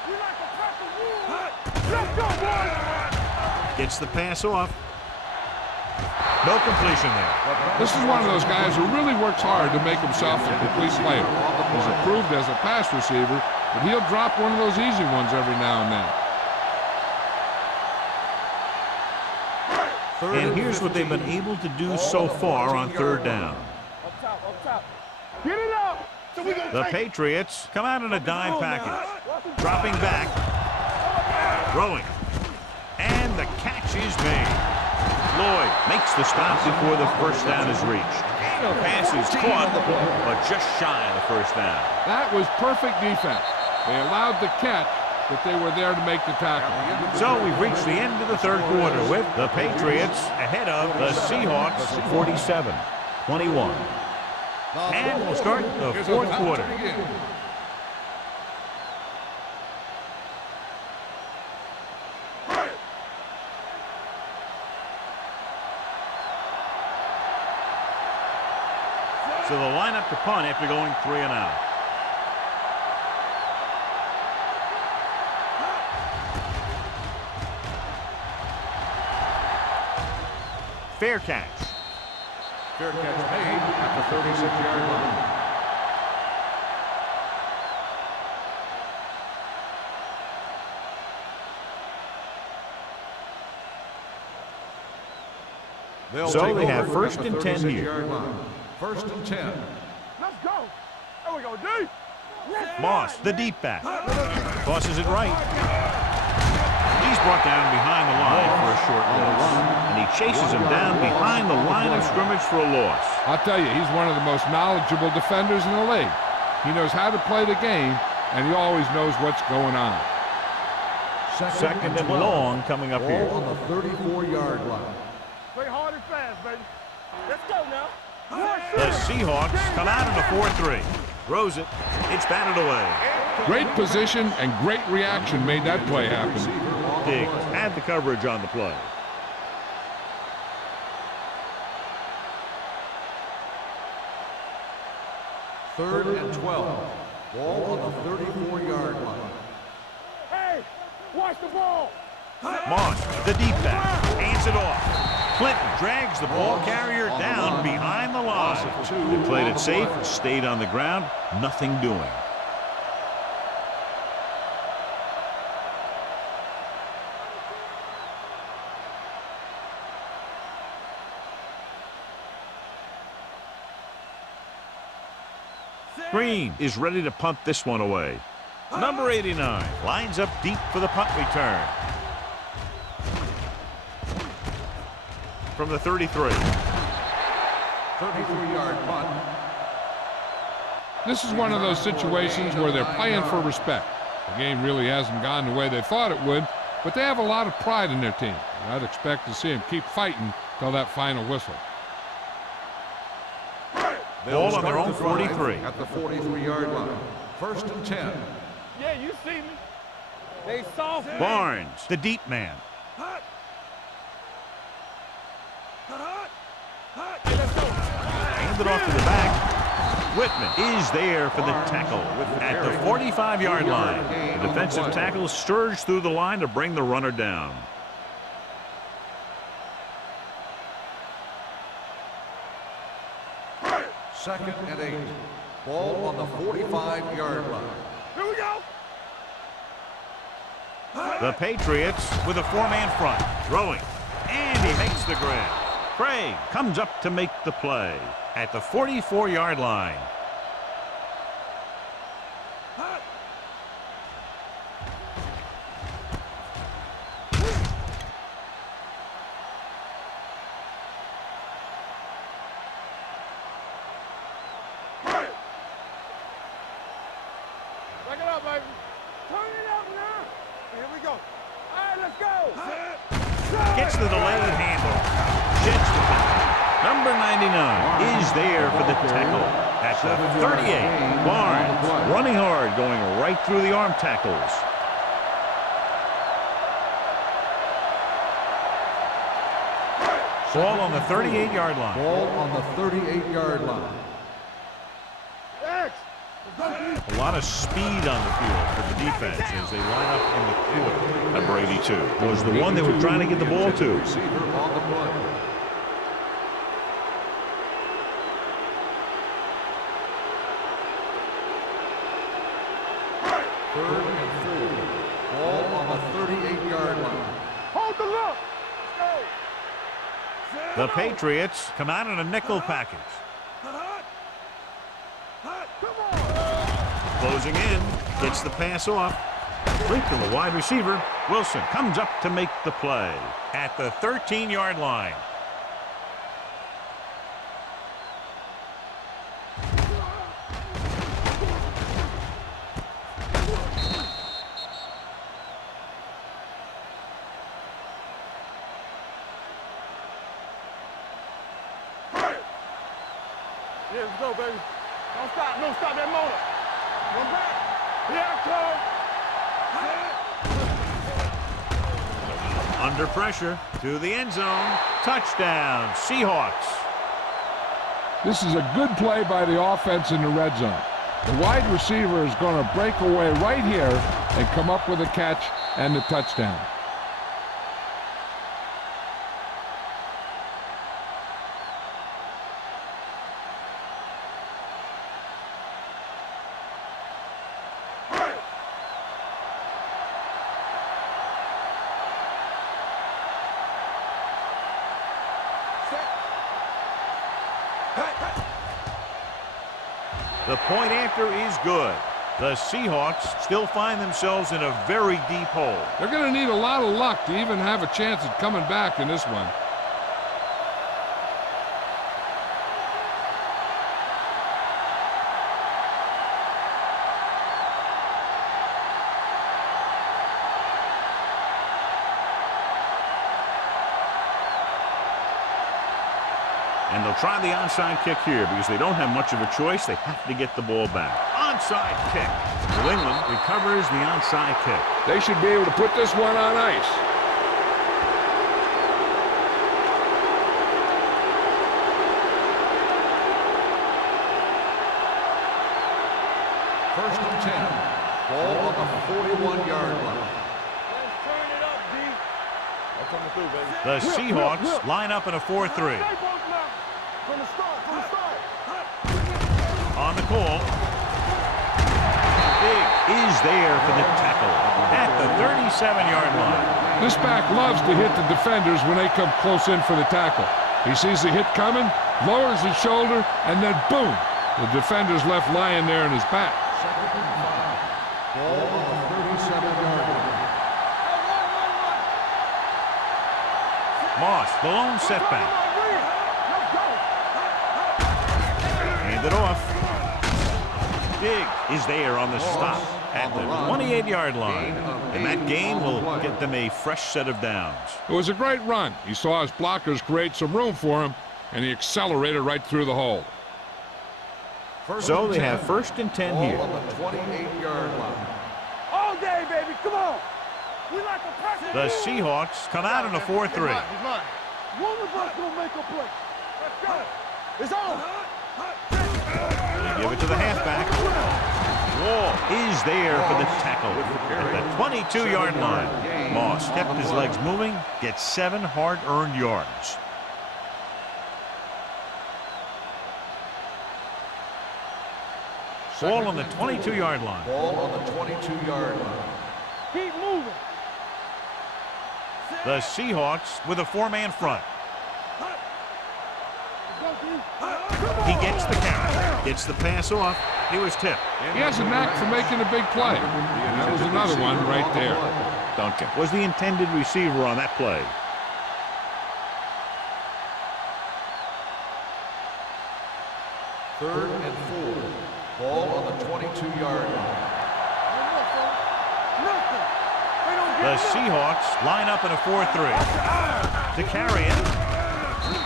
We like a pack of wolves. Let's go, boys. Gets the pass off. No completion there. This is one of those guys who really works hard to make himself a complete player. He's improved as a pass receiver, but he'll drop one of those easy ones every now and then. And here's what they've been able to do so far on third down. Up top. Get it up. So we The Patriots come out in a dime package. Dropping back. Throwing. And the catch is made. Lloyd makes the stop before the first down is reached. The pass is caught, but just shy of the first down. That was perfect defense. They allowed the catch, but they were there to make the tackle. So we've reached the end of the third quarter with the Patriots ahead of the Seahawks 47-21. And we'll start the fourth quarter. So the lineup to punt after going 3 and out. Fair catch. Fair catch made at the 36-yard line. So they have first and 10 here. First and 10. Let's go. There we go, D. Moss, the deep back. Tosses it right. He's brought down behind the line for a short loss. And he chases him down behind the line of scrimmage for a loss. I'll tell you, he's one of the most knowledgeable defenders in the league. He knows how to play the game, and he always knows what's going on. Second and long coming up here. On the 34-yard line. Play hard and fast, baby. Let's go now. The Seahawks come out in a 4-3. Throws it. It's batted away. Great position and great reaction made that play happen. Diggs had the coverage on the play. Third and 12. Ball on the 34-yard line. Hey, watch the ball. Moss, the deep back, hands it off. Clinton drags the ball carrier down behind the line. They played it safe, stayed on the ground, nothing doing. Green is ready to punt this one away. Number 89 lines up deep for the punt return. From the 33. 33-yard punt. This is one of those situations where they're playing for respect. The game really hasn't gone the way they thought it would, but they have a lot of pride in their team. And I'd expect to see them keep fighting till that final whistle. Ball on their own 43. At the 43-yard line. First and 10. Yeah, you see me. They soft. Barnes, the deep man. Handed off to the back. Whitman is there for the tackle at the 45-yard line. The defensive tackle surged through the line to bring the runner down. Second and 8. Ball on the 45-yard line. Here we go. The Patriots with a four-man front. Throwing. And he makes the grab. Craig comes up to make the play at the 44-yard line. Back it up, baby. Turn it up now. Here we go. All right, let's go. Gets the delayed handle. Jets the pass. Number 99 is there for the tackle at the 38. Barnes running hard, going right through the arm tackles. Ball on the 38-yard line. Ball on the 38-yard line. A lot of speed on the field for the defense as they line up in the quarter. Number 82 was the one they were trying to get the ball to. Receiver on the play. Third and 4. Ball on the 38-yard line. Hold the look. The Patriots come out in a nickel package. Closing in, gets the pass off. Complete to the wide receiver. Wilson comes up to make the play at the 13-yard line. Yeah, let's go, baby. Don't stop that motor. Go back. Yeah, Under pressure to the end zone. Touchdown, Seahawks. This is a good play by the offense in the red zone. The wide receiver is going to break away right here and come up with a catch and the touchdown. The point after is good. The Seahawks still find themselves in a very deep hole. They're going to need a lot of luck to even have a chance at coming back in this one. And they'll try the onside kick here because they don't have much of a choice. They have to get the ball back. Onside kick. New England recovers the onside kick. They should be able to put this one on ice. First and 10. Ball on the 41-yard line. let's turn it up, D. I'm coming through, baby. The Seahawks line up in a 4-3. From the start. On the call. Big is there for the tackle at the 37-yard line. This back loves to hit the defenders when they come close in for the tackle. He sees the hit coming, lowers his shoulder, and then boom, the defender's left lying there in his back. Second and 5. Ball on the 37-yard line. Moss, the lone setback. Hand it off. Big is there on the stop at the 28-yard line. And that gain will get them a fresh set of downs. It was a great run. He saw his blockers create some room for him, and he accelerated right through the hole. So they have first and 10 here. Ball on the 28-yard line. All day, baby. Come on. We like a pressure. The Seahawks come out in a 4-3. One of us gonna make a play. Let's go. It's on. They give it to the halfback. Wall is there for the tackle at the 22-yard line. Moss kept his legs moving, gets 7 hard-earned yards. Ball on the 22-yard line. Ball on the 22-yard line. Keep moving. The Seahawks with a 4-man front. He gets the count, gets the pass off. He was tipped. He has a knack for making a big play. And that was another one right there. Duncan was the intended receiver on that play. Third and 4. Ball on the 22-yard line. The Seahawks line up in a 4-3. To carry it.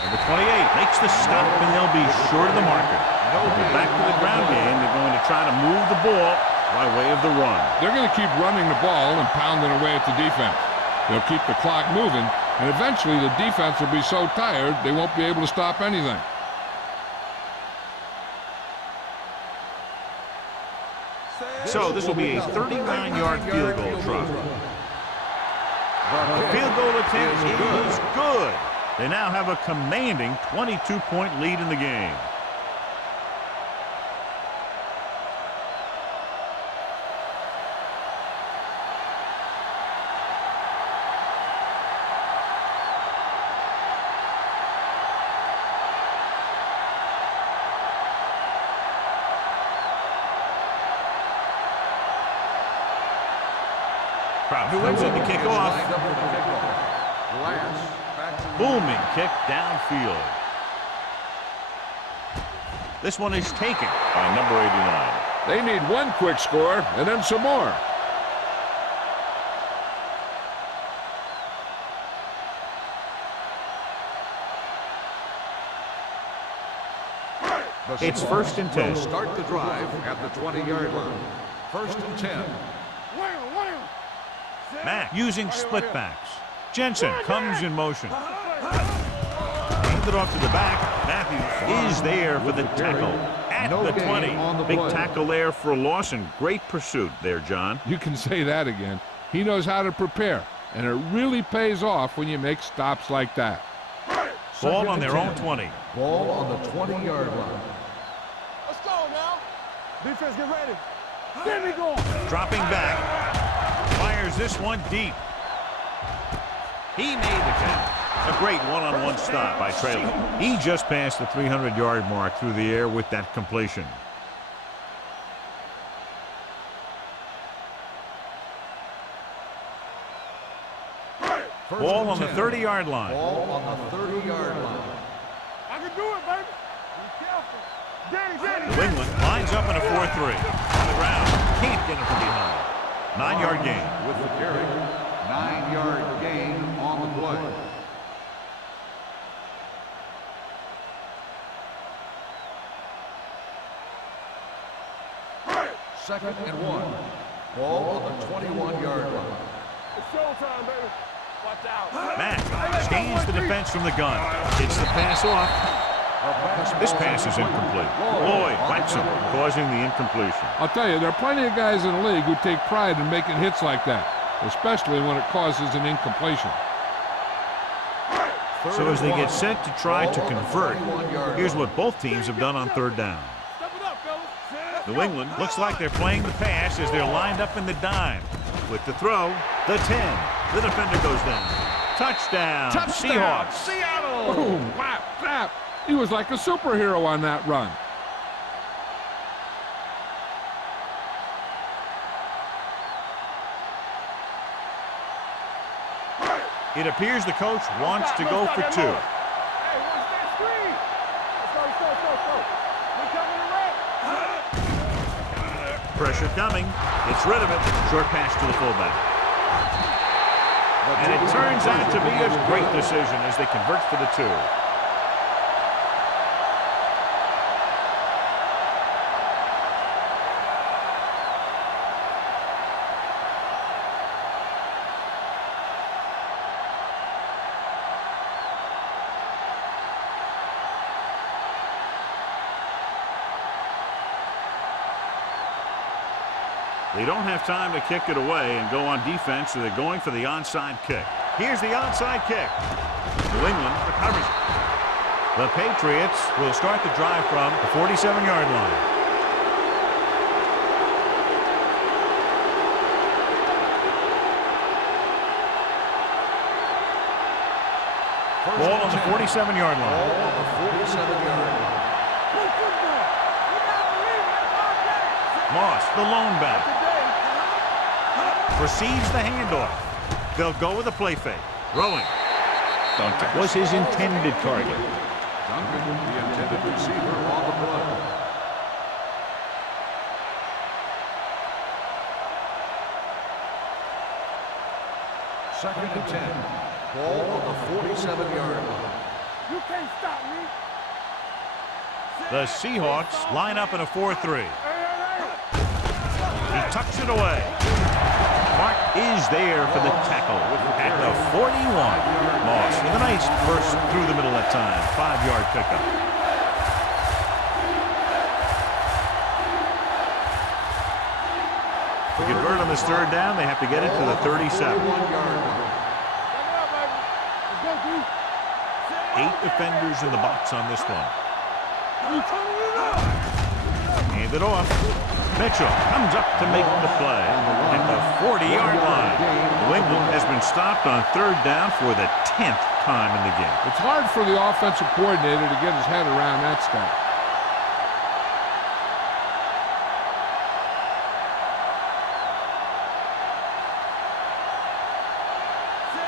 Number 28 makes the stop, and they'll be short of the marker. Back to the ground game. They're going to try to move the ball by way of the run. They're going to keep running the ball and pounding away at the defense. They'll keep the clock moving, and eventually the defense will be so tired they won't be able to stop anything. So this will be a 39-yard field goal try. The field goal attempt is good. They now have a commanding 22-point lead in the game. New England to kick off. Booming kick downfield. This one is taken by number 89. They need one quick score and then some more. It's 1st and 10. Start the drive at the 20-yard line. 1st and 10. Mack using split backs. Jensen comes in motion. Hand it off to the back. Matthews is there for the tackle at the 20. Big tackle there for Lawson. Great pursuit there, John. You can say that again. He knows how to prepare, and it really pays off when you make stops like that. Ball on their own 20. Ball on the 20-yard line. Let's go now. Defense, get ready. Get me going. Dropping back. Fires this one deep. He made the catch. A great one-on-one stop by Traylor. He just passed the 300-yard mark through the air with that completion. Ball on the 30-yard line. Ball on the 30-yard line. I can do it, baby. Be careful. Danny. New England lines up in a 4-3. On the ground. Can't get him from behind. 9-yard gain. With the carry. 9-yard gain on the play. Second and 1. Ball on the 21-yard line. It's showtime, baby. Watch out. Mack scans the defense from the gun. Gets the pass off. This pass is incomplete. Lloyd whacks him, causing the incompletion. I'll tell you, there are plenty of guys in the league who take pride in making hits like that, especially when it causes an incompletion. So as they get set to try to convert, here's what both teams have done on 3rd down. New England looks like they're playing the pass as they're lined up in the dime. With the throw, the 10. The defender goes down. Touchdown, Seahawks. Seattle! Boom, whap, snap. He was like a superhero on that run. It appears the coach wants to go for 2. Hey, watch that screen. Let's go. We coming to wreck. Pressure coming. Gets rid of it. Short pass to the fullback. And it turns out to be a great decision as they convert for the 2. They don't have time to kick it away and go on defense, so they're going for the onside kick. Here's the onside kick. New England recovers. The Patriots will start the drive from the 47-yard line. Ball on the 47-yard line. Ball on the 47-yard line. Moss, the lone back. Receives the handoff. They'll go with a play fake. Throwing. Duncan was his intended target. Duncan, the intended receiver on the play. Second and 10. Ball on the 47-yard line. You can't stop me. The Seahawks line up in a 4-3. Hey. He tucks it away. Mark is there for the tackle at the 41. Moss with a nice burst through the middle that time. 5-yard pickup. To convert on this third down, they have to get it to the 37. 8 defenders in the box on this one. Hand it off. Mitchell comes up to make the play at the 40-yard line. New England has been stopped on third down for the 10th time in the game. It's hard for the offensive coordinator to get his head around that stat.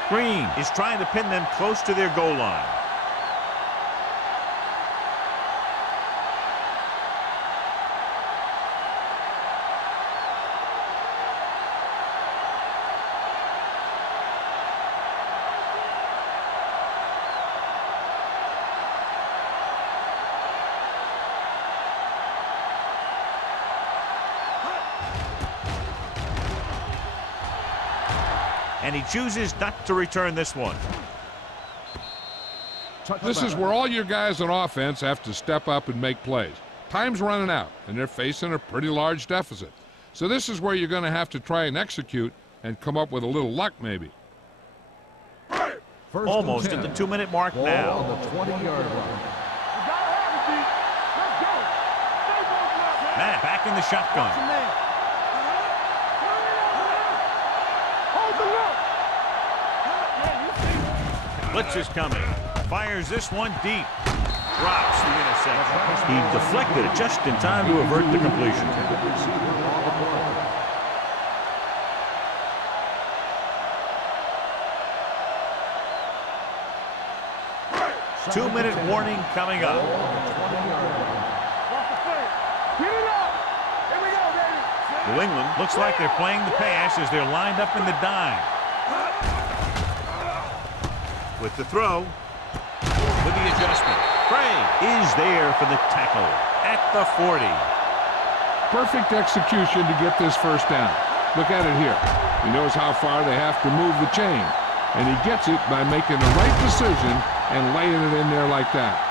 Green is trying to pin them close to their goal line. And he chooses not to return this one. This is where all your guys on offense have to step up and make plays. Time's running out, and they're facing a pretty large deficit. So this is where you're going to have to try and execute and come up with a little luck, maybe. Almost at the 2-minute mark now. On the 20-yard line. Matt back in the shotgun. Blitz is coming. Fires this one deep. Drops the interception. He deflected it just in time to avert the completion. 2-minute warning coming up. New England looks like they're playing the pass as they're lined up in the dime. With the throw, with the adjustment. Craig is there for the tackle at the 40. Perfect execution to get this first down. Look at it here. He knows how far they have to move the chain, and he gets it by making the right decision and laying it in there like that.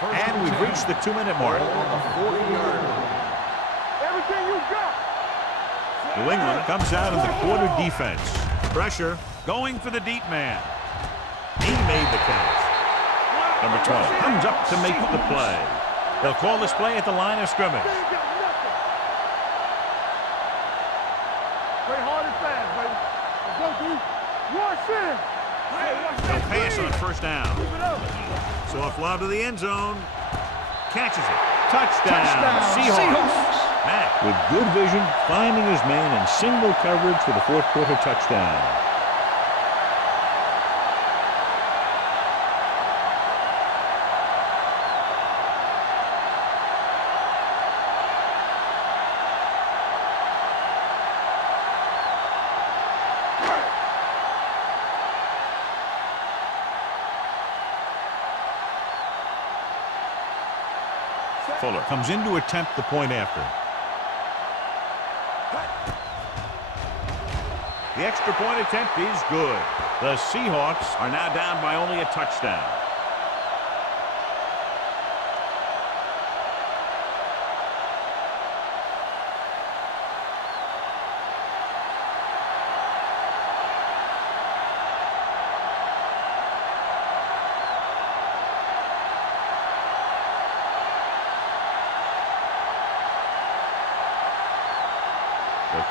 And we've reached the 2-minute mark. Everything you got. New England comes out in the quarter defense. Pressure going for the deep man. He made the catch. Number 12 comes up to make the play. They'll call this play at the line of scrimmage. Play hard and fast, baby. Let's go, dude. Rush in. They'll pass on first down. So off lob to the end zone. Catches it. Touchdown. Seahawks. Matt with good vision, finding his man in single coverage for the fourth quarter touchdown. Fuller comes in to attempt the point after. The extra point attempt is good. The Seahawks are now down by only a touchdown.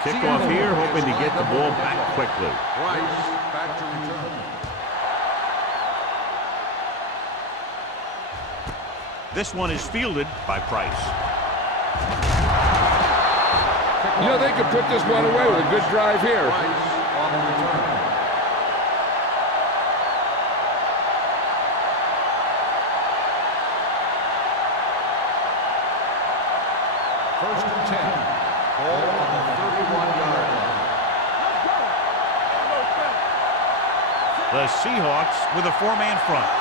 Kickoff here, hoping to get the ball back quickly. Rice back to return. This one is fielded by Price. You know, they could put this one away with a good drive here. On the return. First and 10. Ball on the 31-yard line. The Seahawks with a four-man front.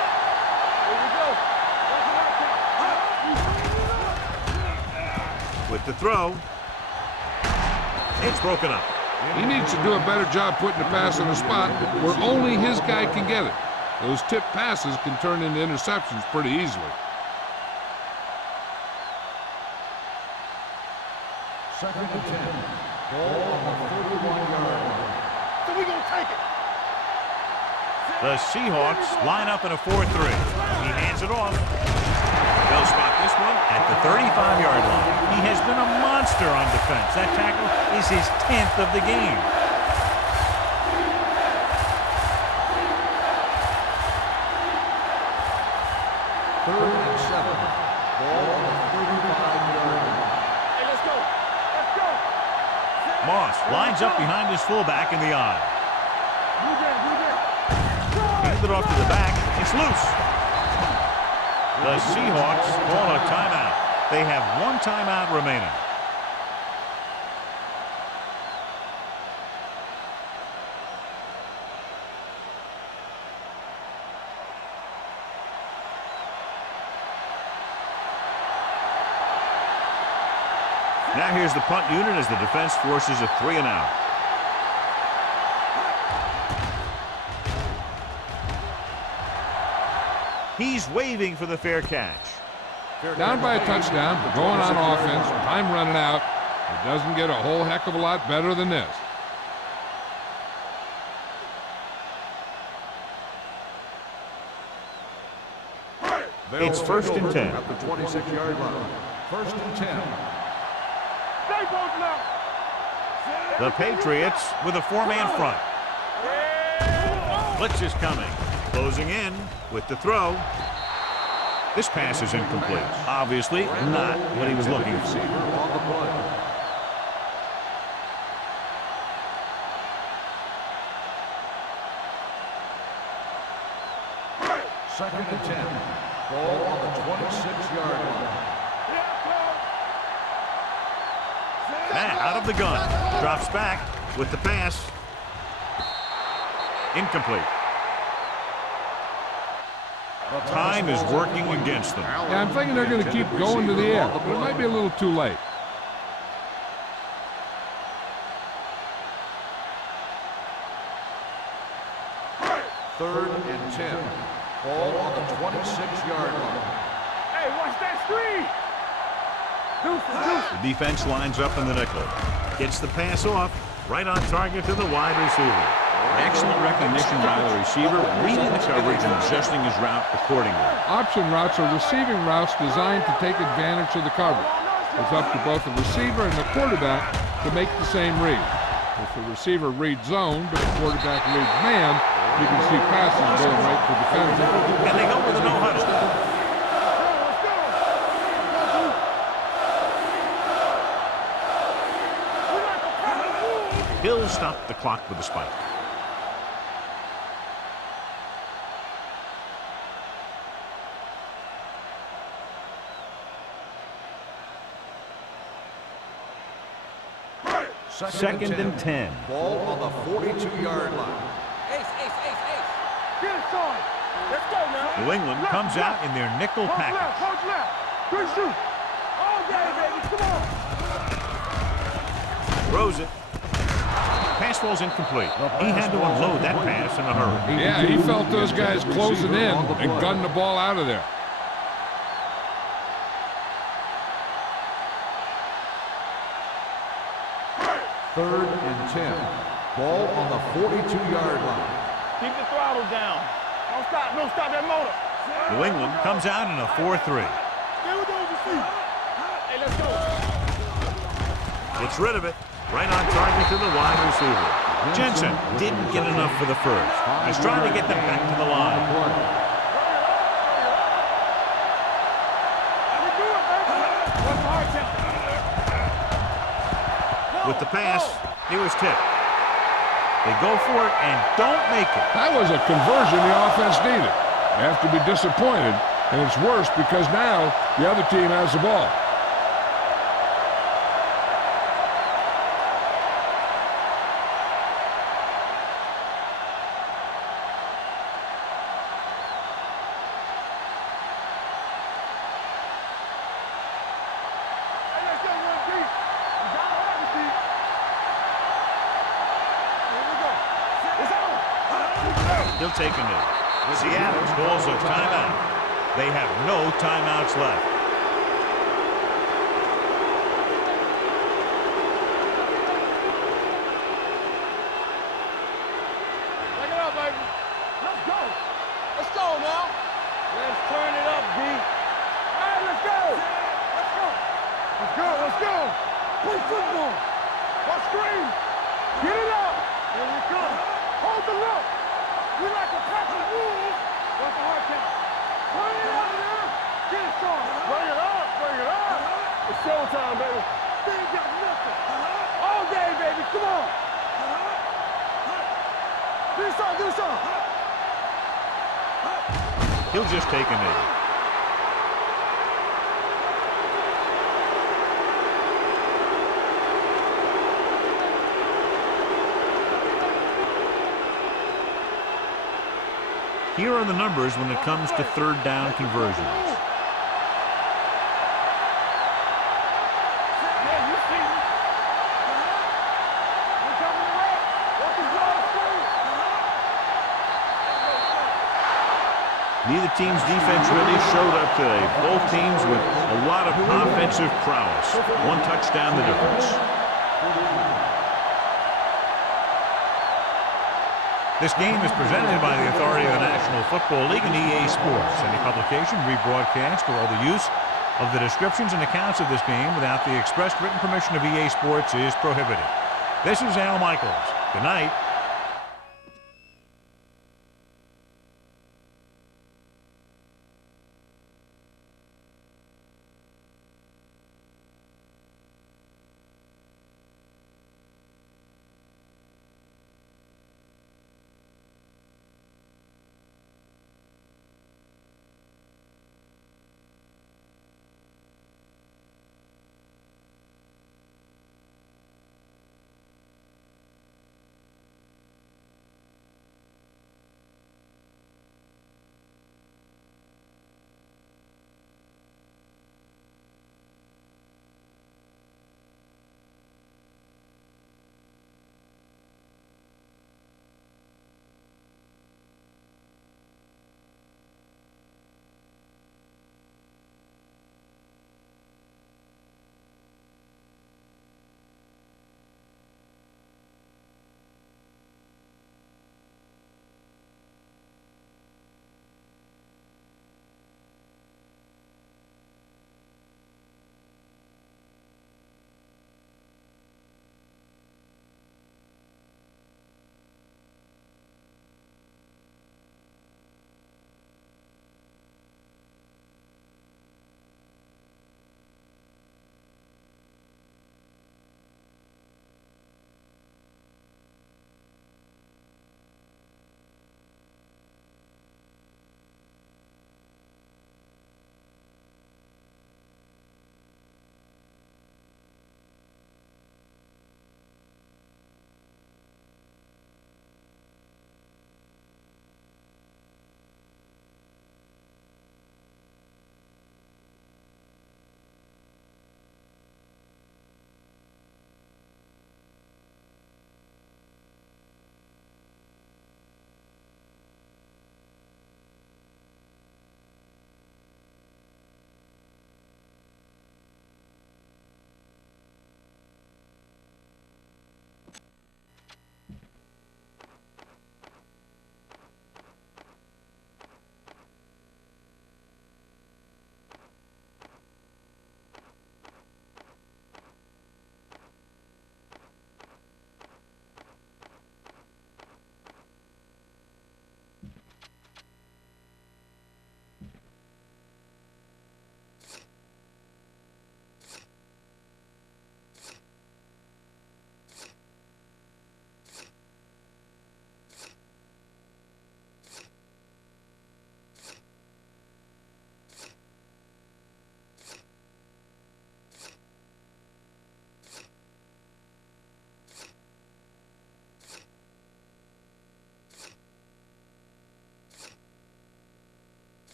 With the throw. It's broken up. He needs to do a better job putting the pass in a spot where only his guy can get it. Those tip passes can turn into interceptions pretty easily. Second and 10. Ball on the 31-yard line. So we gonna take it. The Seahawks line up in a 4-3. He hands it off. They'll spot this one at the 35-yard line. He has been a monster on defense. That tackle is his 10th of the game. Third and 7. Ball on the 35-yard line. Hey, let's go. Let's go. Moss lines up behind his fullback in the eye. Move in. Hands it off to the back. It's loose. The Seahawks call a timeout. They have one timeout remaining. Now here's the punt unit as the defense forces a 3-and-out. He's waving for the fair catch. Down by a touchdown, going on offense, time running out. It doesn't get a whole heck of a lot better than this. It's first and 10. At the 26-yard line. First and 10. Stay both now. The Patriots with a four-man front. Blitz is coming. Closing in with the throw. This pass is incomplete. Obviously not what he was looking for. Receiver on the play. Second and 10. Ball on the 26-yard line. Now out of the gun. Drops back with the pass. Incomplete. Time is working against them. Yeah, I'm thinking they're going to keep going to the air, but it might be a little too late. Third and 10. Ball on the 26-yard line. Hey, watch that screen. Deuce. The defense lines up in the nickel. Gets the pass off. Right on target to the wide receiver. Excellent recognition by the receiver, reading the coverage and adjusting his route accordingly. Option routes are receiving routes designed to take advantage of the coverage. It's up to both the receiver and the quarterback to make the same read. If the receiver reads zone, but the quarterback reads man, you can see passes going right to the defender. And they go with a no-huddle. He'll stop the clock with a spike. Second and 10. Ball on the 42-yard line. Ace. Get it, son. Let's go now. New England comes out in their nickel package. Coach left. Good shoot. All day, baby. Come on. Throws it. Pass ball's incomplete. He had to unload that pass in a hurry. Yeah, he felt those guys closing in and gunned the ball out of there. Third and 10. Ball on the 42-yard line. Keep the throttle down. Don't stop that motor. New England comes out in a 4-3. Stay with those receivers. Hey, let's go. Gets rid of it. Right on target to the wide receiver. Jensen didn't get enough for the first. He's trying to get them back to the line. With With the pass, he was tipped. They go for it and don't make it. That was a conversion the offense needed. They have to be disappointed, and it's worse because now the other team has the ball. He'll take a knee. Seattle calls a timeout. They have no timeouts left. Take it up, baby. Let's go. Let's go now. Let's turn it up, B. All right, let's go. Let's go. Let's go. Let's go. Play football. Let's scream. Get it up. Here we go. Hold the look. We like a pack of wolves. What's the hard count? Turn it up now. Get it started. Bring it up. Bring it up. It's showtime, baby. They ain't got nothing. All day, baby. Come on. Do the song. Do the song. He'll just take a knee. Here are the numbers when it comes to third down conversions. Neither team's defense really showed up today. Both teams with a lot of offensive prowess. One touchdown the difference. This game is presented by the authority of the National Football League and EA Sports. Any publication, rebroadcast, or other use of the descriptions and accounts of this game without the expressed written permission of EA Sports is prohibited. This is Al Michaels. Good night.